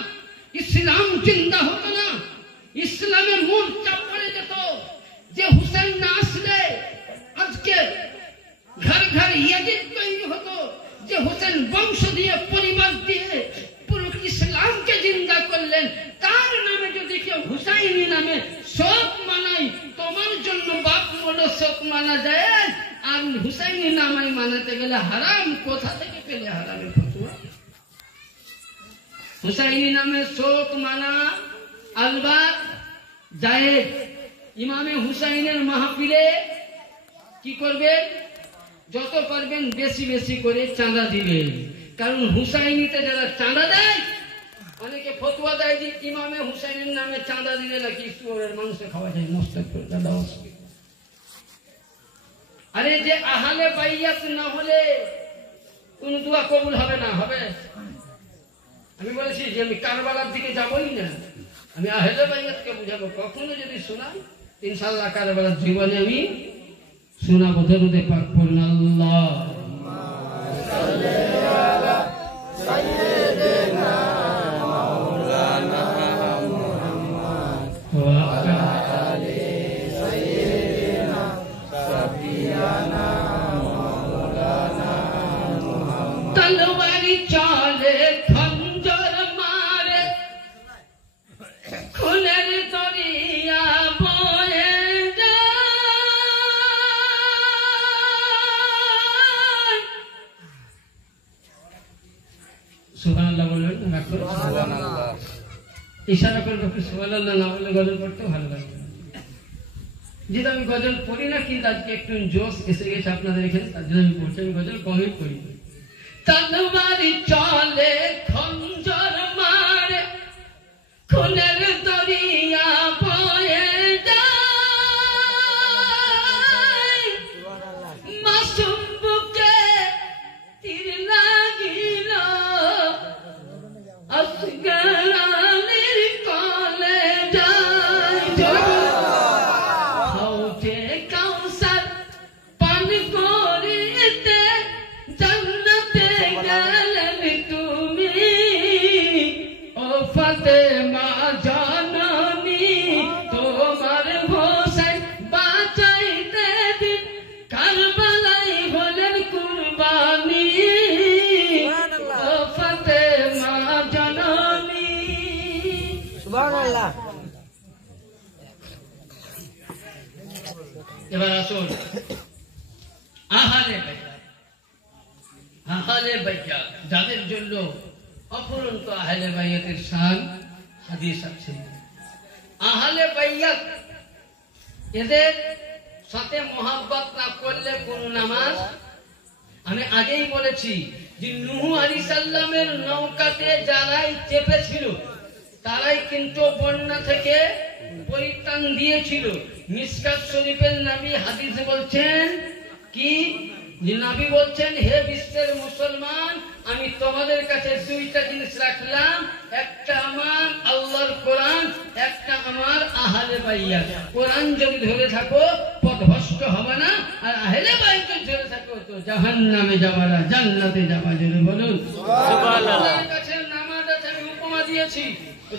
ইসলাম জিন্দা হতো না, ইসলামের মোর্চা পড়ে যেত। যে হুসেন না আসলে আজকে ঘর ঘর ইয়াজিদ তৈরি হতো। যে হুসেন বংশ দিয়ে পরিবার দিয়ে পুরো ইসলামকে জিন্দা করলেন, তার নামে যদি কেউ হুসাইনি নামে শোক মানায়, তোমার জন্য বাপ বলে শোক মানা যায়। আর হুসাইনি নামায় মানাতে গেলে হারাম। কোথা থেকে পেলে হারামের ফতোয়া? হুসাইনি নামে শোক মানা আলবাত জায়েজ। ইমামে হুসাইনের মাহফিলে কি করবেন? যত পারবেন বেশি বেশি করে চাঁদা দিবেন। কারণ হুসাইনিতে যারা চাঁদা দেয়, অনেকে ফতোয়া দেয় যে ইমামে হুসাইনের নামে চাঁদা দিলে নাকি শুয়োরের মাংস খাওয়া যায়। আরে যে আহলে বাইয়াত না হলে কোন দোয়া কবুল হবে না। হবে? আমি বলেছি যে আমি কারবালার দিকে যাবই না, আমি আহলে বাইয়াতকে বুঝাবো। কখনো যদি শোনাই ইনশাআল্লাহ কারবালার জীবনে আমি শোনাবো। দরুদে পাক পড়ুন আল্লাহুম্মা সাল্লি আলা সাইয়্যিদিনা মাওলানা মুহাম্মদ ওয়া আলি সাইয়্যিদিনা সাফিয়ানা মাওলানা মুহাম্মদ। তলওয়ারি চলে খঞ্জর মারে খুনের দরিয়া বয়ে যায়। সুবহানাল্লাহ বলবেন, রাখুন সুবহানাল্লাহ। ইশারা করে রাখুন সুবহানাল্লাহ না বলে গজল পড়তে ভালো লাগে। যেটা আমি গজল পড়ি না, কিন্তু আজকে একটু জোশ এসে গেছে আপনাদের এখানে, তার জন্য আমি পড়ছি। আমি গজল কমই পড়ি। তলওয়ারি চলে খঞ্জর মারে খুনের দরিয়া বয়ে যায়। মাসুম বুকে তীর লাগিল আসগা এবার আসুন আহলে বাইত, আহলে বাইত যাদের জন্য অপরন্ত আহলে বাইতের শান হাদিস আছে। আহলে বাইত এদের সাথে মোহাব্বত না করলে কোন নামাজ, আমি আগেই বলেছি যে নূহ আলাইহিস সালামের নৌকাতে যারাই চেপেছিল তারাই কিন্তু বন্যা থেকে পরিত্রাণ দিয়েছিল। মিশকাত শরীফের নবী হাদিসে বলছেন কি, যে নবী বলছেন, হে বিশ্বের মুসলমান, আমি তোমাদের কাছে দুইটা জিনিস রাখলাম, একটা আমার আল্লাহর কোরআন, একটা আমার আহলে বাইত। কোরআন যদি ধরে থাকো পথভ্রষ্ট হবে না, আর আহলে বাইত ধরে থাকো তো জাহান্নামে যাবা না, জান্নাতে যাবা। জোরে বলুন সুবহানাল্লাহ। আল্লাহর কাছে নামাজ আছে, আমি উপমা দিয়েছি,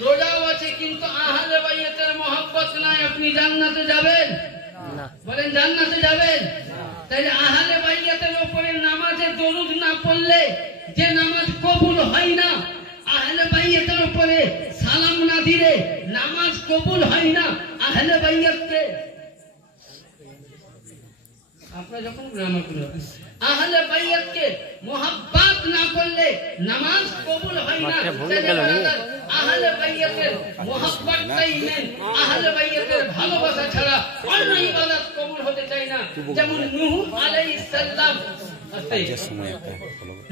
রোজাও আছে, কিন্তু আহলে বাইতের মহব্বত নাই, আপনি জান্নাতে যাবেন না? বলেন জান্নাতে যাবেন? তাইলে আহলে বাইতের উপরে নামাজে দরুদ না পড়লে যে নামাজ কবুল হয় না, আহলে বাইতের উপরে সালাম না দিলে নামাজ কবুল হয় না। আহলে বাইতকে আপনারা যখন গ্রামে করবেন, আহলে বাইতকে মোহাব্বত না করলে নামাজ কবুল হয় না। আহলে বাইতের মোহাব্বতটাই নেন, আহলে বাইতের ভালোবাসা ছাড়া অন্য ইবাদত কবুল হতে চায় না। যেমন নূহ আলাইহিস সালাম,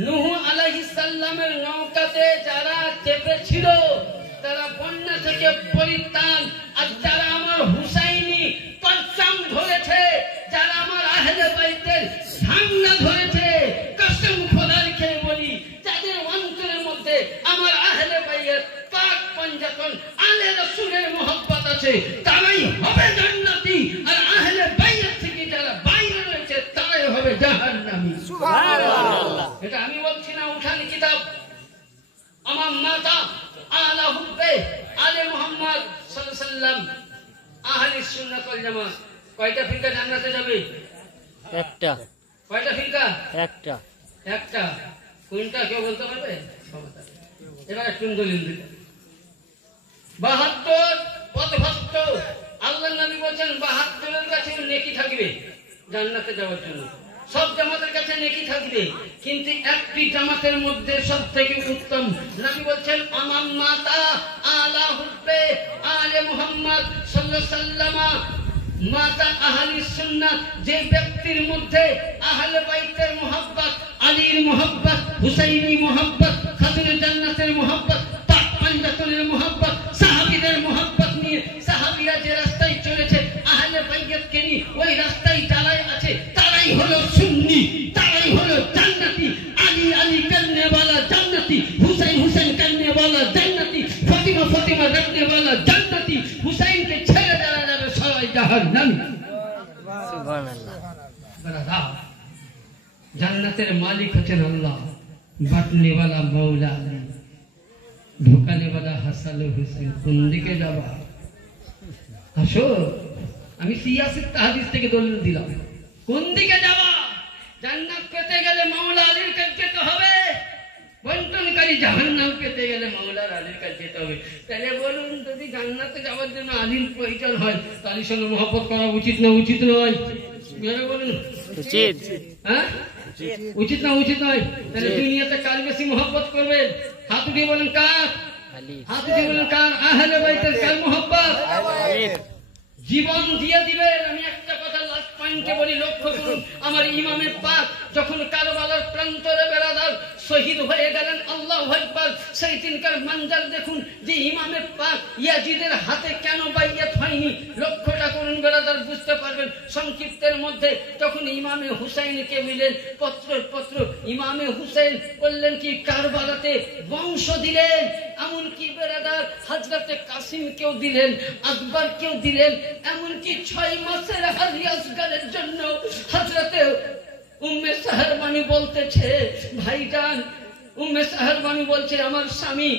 নূহ আলাইহিস সালামের নৌকাতে যারা চেপেছিল তারা বন্যা থেকে পরিত্রাণ, আর যারা আমার হুসাইনি পরচম ধরেছে, যারা আমার আহলে বাইতের ঝান্ডা ধরেছে, কসম খোদার খেয়ে বলি, যাদের অন্তরের মধ্যে আমার আহলে বাইত পাক পঞ্জাতন আলে রাসূলের মোহাব্বত আছে, তারাই হবে জান্নাতি। আর আহলে বাইত থেকে যারা বাইরে রয়েছে তারাই হবে জাহান্নামী। সুবহানাল্লাহ। এটা আমি বলছি না, উঠান কিতাব। আমার মাতা আলা হুব্বে আলে মুহাম্মদ সাল্লাল্লাহু আলাইহি ওয়াসাল্লাম, আহলে সুন্নাত ওয়াল জামাত। কয়টা ফিরকা জান্নাতে যাবে? একটা। কয়টা ফিরকা? একটা। একটা। কোনটা কেউ বলতে পারবে? এবার একটু দলিল দিতে। 72 পথভ্রষ্ট, আল্লাহর নবী বলেন 72 কাছে নেকি থাকবে জান্নাতে যাওয়ার জন্য। সব জামাতের কাছে নেকি থাকবে, কিন্তু একটি জামাতের মধ্যে সবথেকে উত্তম নবী বলেন আমার মাতা আলা হুব্বে আলে মুহাম্মদ সাল্লাল্লাহু আলাইহি ওয়াসাল্লাম, মাতা আহলে সুন্নাত, যে ব্যক্তির মধ্যে আহলে বাইতের মুহাব্বত, আলীর মুহাব্বত, হুসাইনি মুহাব্বত, খাতুনে জান্নাতের মুহাব্বত, পাক পঞ্জাতনের মুহাব্বত, সাহাবীদের মুহাব্বত নিয়ে সাহাবীরা যে রাস্তায় চলেছে আহলে বাইতকে নিয়ে, ওই রাস্তায় যারাই আছে তারাই হলো সুন্নি, তারাই হলো জান্নাতি। আলী আলী করনে वाला জান্নাতি, হুসাইন হুসাইন করনে वाला জান্নাতি, ফাতিমা ফাতিমা রখনে वाला জান্নাতি। হুসাইনকে ছেড়ে দেওয়া যাবে সবাই জাহান্নামী। সুবহানাল্লাহ। বারাদা জান্নাতের মালিক হচ্ছেন আল্লাহ, বাটনে वाला মওলা আলী, ঢোকানে वाला হাসান হুসাইন। কোন দিকে যাবা? আসো, আমি সিয়াসত হাদিস থেকে দলিল দিলাম। কোন দিকে যাবা? জান্নাত পেতে গেলে মাওলা আলীর কাছে যেতে হবে, বন্টনকারী জাহান্নাম পেতে গেলে মাওলা আলীর কাছে যেতে হবে। তাহলে বলুন, যদি জান্নাতে যাওয়ার জন্য আলীর প্রয়োজন হয়, তার সঙ্গে মহব্বত করা উচিত না উচিত নয়? বলুন উচিত। হ্যাঁ, উচিত না উচিত নয়? তাহলে দুনিয়াতে কার বেশি মহব্বত করবেন? হাত উঠিয়ে বলেন কার? হাত উঠিয়ে বলেন কার? আহলে বাইতের কার মহব্বত? জীবন দিয়ে দিবেন। আমি একটা কথা লাস্ট পয়েন্টে বলি, লক্ষ্য করুন, আমার ইমামে পাক যখন কারবালার প্রান্তরে বেরাদার শহীদ হয়ে গেলেন, আল্লাহু আকবার, সেই দিনকার মঞ্জার দেখুন যে ইমামে পাক ইয়াজিদের হাতে কেন বাইয়াত হয়নি। লক্ষ্যটা করুন বেরাদার, বুঝতে পারবেন সংক্ষিপ্তের মধ্যে। তখন ইমামে হুসাইনকে মিলেন পত্র, ইমামে হুসাইন বললেন কি কারবালাতে বংশ দিলেন, এমনকি বেরাদার হযরতে কাসিমকেও দিলেন, আকবরকেও দিলেন, এমনকি 6 মাসের হাজি আসগরের জন্য হযরতে উম্মে সাহরবানি বলতেছে, ভাইজান, উম্মে সাহরবানি বলছে আমার স্বামী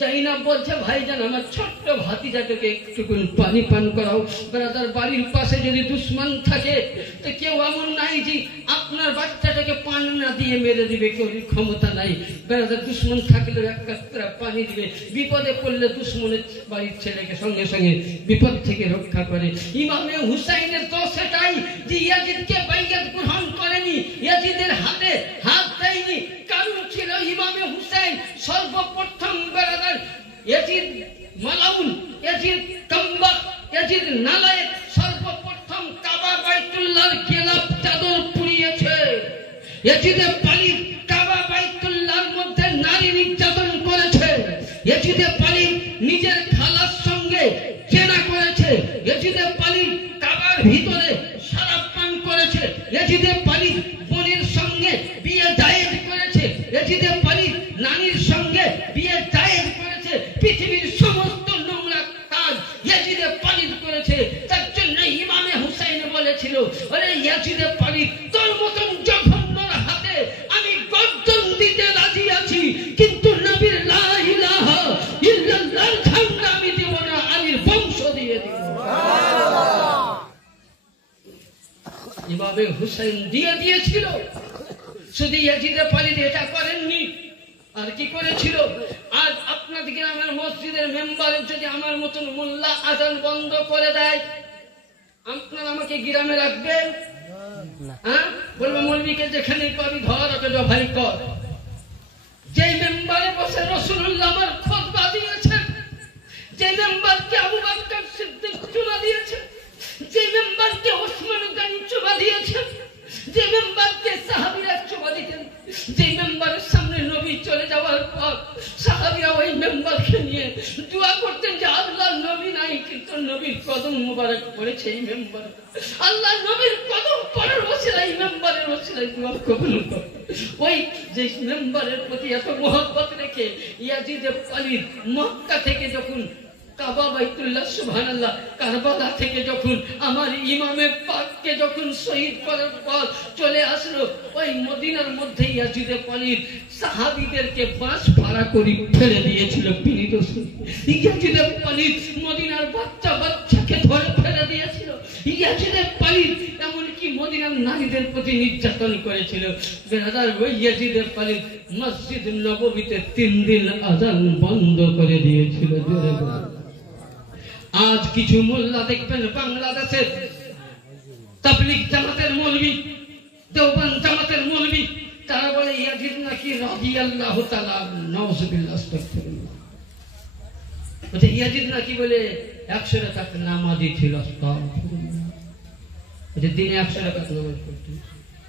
জাইনাব বলছে ভাইজান আমার ছোট্ট ভাতিজাটাকে একটু পানি পান করাও। ব্রাদার বাড়ির পাশে যদি দুশ্মন থাকে তো কেউ এমন নাই যে আপনার বাচ্চাটাকে পান না দিয়ে মেরে দিবে, কেউ ক্ষমতা নাই। ব্রাদার দুশ্মন থাকলেও এক কাতরা পানি দিবে, বিপদে পড়লে দুশ্মনের বাড়ির ছেলেকে সঙ্গে সঙ্গে বিপদ থেকে রক্ষা করে। ইমামে হুসাইনের তো সেটাই যে ইয়াজিদকে বাইয়াত গ্রহণ করেনি, ইয়াজিদের হাতে হাত দেয়নি। কারণ ছিল ইমামে হুসাইন সর্বপ্রথম ব্রাদার ইয়াজিদ মালাউন, ইয়াজিদ কাম্বাক, ইয়াজিদ নালায়েক সর্বপ্রথম কাবা বাইতুল্লাহর খেলাফ চাদর পুড়িয়েছে। ইয়াজিদে পালিত কাবা বাইতুল্লাহর মধ্যে নারী নির্যাতন করেছে। ইয়াজিদে পালিত নিজের খালার সঙ্গে জেনা করেছে। ইয়াজিদে পালিত কাবার ভিতরে শরাব পান করেছে। ইয়াজিদে পালিত বোনের সঙ্গে বিয়ে জায়েজ করেছে। ইয়াজিদে পালিত নানির সঙ্গে বিয়ে জায়েজ করেছে। পৃথিবীর সমস্ত নোংরা কাজ ইয়াজিদে পালিত করেছে। তার জন্য ইমামে হুসাইন বলেছিল, আরে ইয়াজিদে পালিত তোর মতন জঘন্যর হাতে আমি গর্দন দিতে রাজি আছি, কিন্তু নবীর লা ইলাহা ইল্লাল্লাহর ঝান্ডা আমি দেব না, আলীর বংশ দিয়ে দেব। ইমামে হুসাইন দিয়ে দিয়েছিল। শুধু ইয়াজিদে পালিত এটা করেননি, আর কি করেছিল? আজ আপনাদের গ্রামের মসজিদের মেম্বারে যদি আমার মতন মোল্লা আজান বন্ধ করে দেয়, আপনারা আমাকে গ্রামে রাখবেন? হ্যাঁ, বলবো মৌলবীকে যেখানে পাবি ধর, ওকে জবাই কর। যে মেম্বারে বসে রাসূলুল্লাহ আমার খুতবা দিয়েছেন, যে মেম্বারকে আবু বকর সিদ্দিক চুমা দিয়েছেন, যে মেম্বারকে ওসমান গনি চুমা দিয়েছেন, যে মেম্বারকে সাহাবীরা চুমা দিতেন, যে মেম্বারের সামনে নবী চলে যাওয়ার পর সাহাবীরা ওই মেম্বারকে নিয়ে দোয়া করতেন যে আল্লাহ নবী নাই কিন্তু নবীর কদম মোবারক পড়েছে এই মেম্বার, আল্লাহ নবীর কদম পড়ার ওসিলায় এই মেম্বারের ওসিলায় দোয়া কবুল কর। ওই যে মেম্বারের প্রতি এত মহব্বত রেখে ইয়াজিদ পালিত মক্কা থেকে যখন কাবা বাইতুল্লাহ সুবহানাল্লাহ কারবালা থেকে যখন আমার ইমামে পাককে যখন শহীদ করার পর চলে আসলো, ওই মদিনার মধ্যে ইয়াজিদে পালিত সাহাবীদেরকে বাঁশ ভাড়া করে ফেলে দিয়েছিল। পীড়িত ইয়াজিদে পালিত মদিনার বাচ্চাকে ধরে ফেলে দিয়েছিল। ইয়াজিদে পালিত এমনকি মদিনার নারীদের প্রতি নির্যাতন করেছিল। বেরাদার ওই ইয়াজিদে পালিত মসজিদ নববীতে 3 দিন আযান বন্ধ করে দিয়েছিল। জোরে বলুন। আজ কিছু মোল্লা দেখবেন বাংলাদেশের তাবলীগ জামাতের মৌলবী, দেওবন্দ জামাতের মৌলবী, তারা বলে ইয়াজিদ নাকি রাদিয়াল্লাহু তাআলা, নাউযুবিল্লাহ, আস্তাগফিরুল্লাহ। বলে ইয়াজিদ নাকি বলে 100 রাকাত নামাজি ছিল। আস্তাগফিরুল্লাহ। বলে দিনে 100 রাকাত নামাজ পড়তেন,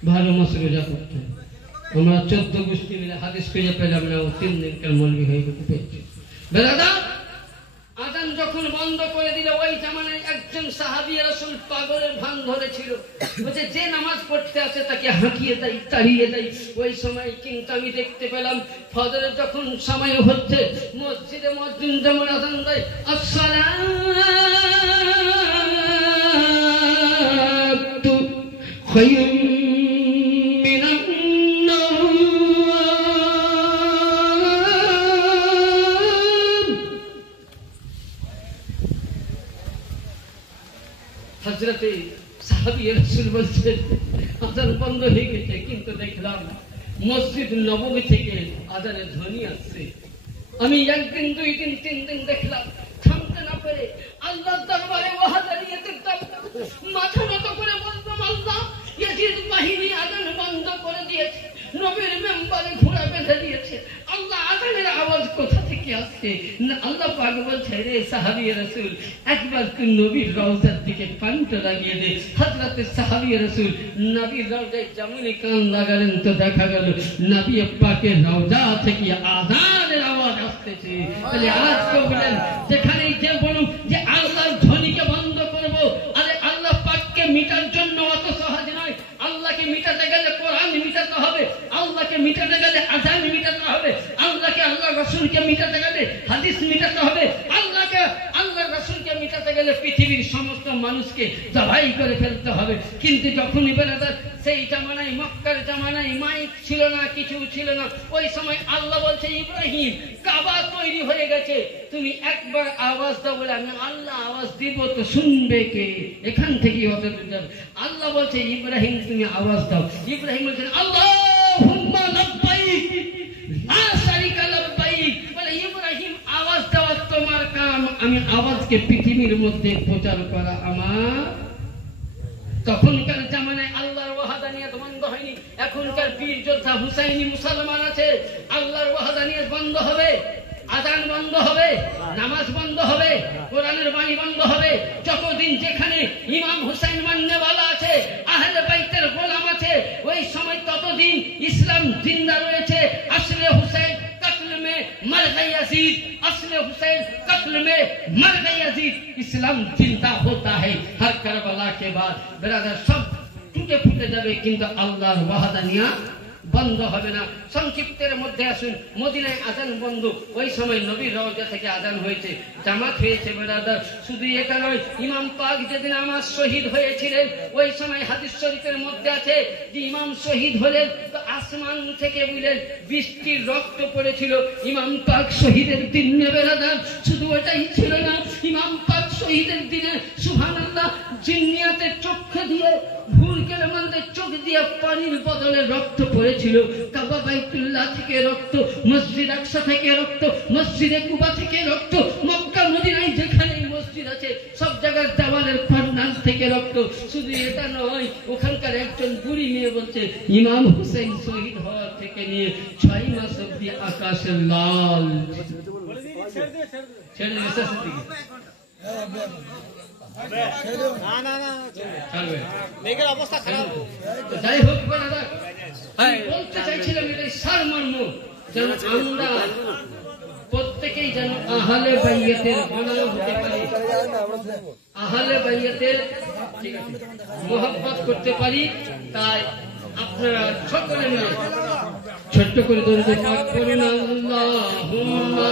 12 মাস রোজা করতেন। আমরা 14 গোষ্ঠী মিলে হাদিস খুঁজে পেলাম না, 3 দিনকার মৌলবী হয়ে গেছে পেয়েছে। বেরাদার আযান যখন বন্ধ করে দিল, ওই জামানায় একজন সাহাবী রাসূল পাগলের ভান ধরেছিল। বলছে যে নামাজ পড়তে আসে তাকে হাঁকিয়ে দেয়, তাড়িয়ে দেয়। ওই সময় কিন্তু আমি দেখতে পেলাম ফজরের যখন সময় হচ্ছে, মসজিদে মুয়াজ্জিন যেমন আযান দেয়, আসসালাতু খায়রুম মিনান নাওম। হযরতে সাহাবী রাসূল বলছেন আযান বন্ধ হয়ে গেছে, কিন্তু দেখলাম মসজিদ নববী থেকে আযানের ধ্বনি আসছে। আমি 1 দিন 2 দিন 3 দিন দেখলাম, থামতে না পেরে আল্লাহর দরবারে ওয়াহদানিয়তের মাথা নত করে বললাম, আল্লাহ ইয়াজিদ বাহিনী আযান বন্ধ করে দিয়েছে, নবীর মেম্বারে ঘোড়া বেঁধে দিয়েছে, আল্লাহ আযানের আওয়াজ কোথা থেকে আসছে? আল্লাহ পাক বলছে, রে সাহাবী রাসূল একবার তুই নবীর রওজার দিকে কানটা লাগিয়ে দে। হযরত সাহাবী রাসূল নবীর রওজায় যেমন কান লাগালেন তো দেখা গেল নবী পাকের রওজা থেকে আযানের আওয়াজ আসতেছে। তাহলে আজ কেউ বলেন যেখানেই যে বলুন যে আল্লাহর ধ্বনিকে বন্ধ করব, আরে আল্লাহ পাককে মিটার জন্য অত সহজ নয়। আল্লাহকে মিটাতে গেলে কোরআন মিটাতে হবে, আল্লাহকে মিটাতে গেলে আযান মিটাতে হবে, আল্লাহকে আল্লাহ রাসূলকে মিটাতে গেলে হাদিস মিটাতে হবে, আল্লাহকে আল্লাহ রাসূলকে মিটাতে গেলে পৃথিবীর সমস্ত মানুষকে জবাই করে ফেলতে হবে। কিন্তু যখনই বেরাদার সেই জামানায়, মক্কার জামানায় মাইক ছিল না, কিছু ছিল না। ওই সময় আল্লাহ বলছে ইব্রাহিম কাবা কাবা তৈরি হয়ে গেছে, তুমি একবার আওয়াজ দাও বলে আমি আল্লাহ আওয়াজ দিব তো শুনবে কে? এখান থেকে হতে যাবে। আল্লাহ বলছে ইব্রাহিম তুমি আওয়াজ দাও। ইব্রাহিম বলছেন আল্লাহুম্মা লাব্বাইক লা শারিকা লাব্বাইক। বলে ইব্রাহিম আওয়াজ দেওয়া তোমার কাম, আমি আওয়াজকে পৃথিবীর মধ্যে প্রচার করা আমার। তখনকার জামানায় আল্লাহর ওয়াহাদানিয়াত বন্ধ হয়নি। এখনকার বীর যোদ্ধা হুসাইনি মুসলমান আছে, আল্লাহর ওয়াহাদানিয়াত বন্ধ হবে, আযান বন্ধ হবে, নামাজ বন্ধ হবে, কোরআনের বাণী বন্ধ হবে। যতদিন যেখানে ইমাম হুসাইন মান্যওয়ালা আছে, আহলে বাইতের গোলাম আছে, ওই সময় ততদিন ইসলাম জিন্দা রয়েছে। আসলে হুসাইন कत्ल में मर गए यजीद, असले हुसैन कत्ल में मर गए यजीद। इस्लाम जिंदा होता है हर करबला के बाद। ब्रदर सब टूटे फूटे যাবে, কিন্তু আল্লাহর ওয়াহদানিয়াত বন্ধ হবে না। সংক্ষিপ্তের মধ্যে আসুন, মদিনায় আযান বন্ধ, ওই সময় নবীর রওজা থেকে আযান হয়েছে, জামাত হয়েছে। ব্রাদার শুধু এটা নয়, ইমাম পাক যেদিন আমার শহীদ হয়েছিলেন, ওই সময় হাদিস শরীফের মধ্যে আছে যে ইমাম শহীদ হলেন তো আসমান থেকে বুঝলেন বৃষ্টির রক্ত পড়েছিল ইমাম পাক শহীদের দিনে। ব্রাদার শুধু এটাই ছিল না, ইমাম পাক শহীদের দিনে সুবহানাল্লাহ জিন্নিয়াতের চক্ষু দিয়ে ভুল গেলে মধ্যে চোখ দিয়ে পানির বদলে রক্ত পড়েছিল। কাবা বাইতুল্লাহ থেকে রক্ত, মসজিদ আকসা থেকে রক্ত, মসজিদে কুবা থেকে রক্ত, মক্কা মদিনায় যেখানে মসজিদ আছে সব জায়গার দেওয়ালের ফান্নাস থেকে রক্ত। শুধু এটা নয়, ওখানকার একজন বুড়ি মেয়ে বলছে ইমাম হুসেন শহীদ হওয়ার থেকে নিয়ে 6 মাস অব্দি আকাশে লাল ছেড়ে শেষের দিকে যাই হোক, বলতে চাইছিলাম এটাই সারমর্ম, যেন আমরা প্রত্যেকেই যেন আহলে বাইয়াতের বানানো হতে পারি, আহলে বাইয়াতের মোহাব্বত করতে পারি। তাই আপনারা সকলে মিলে ছোট্ট করে দরুদ পাক করুন, আল্লাহুম্মা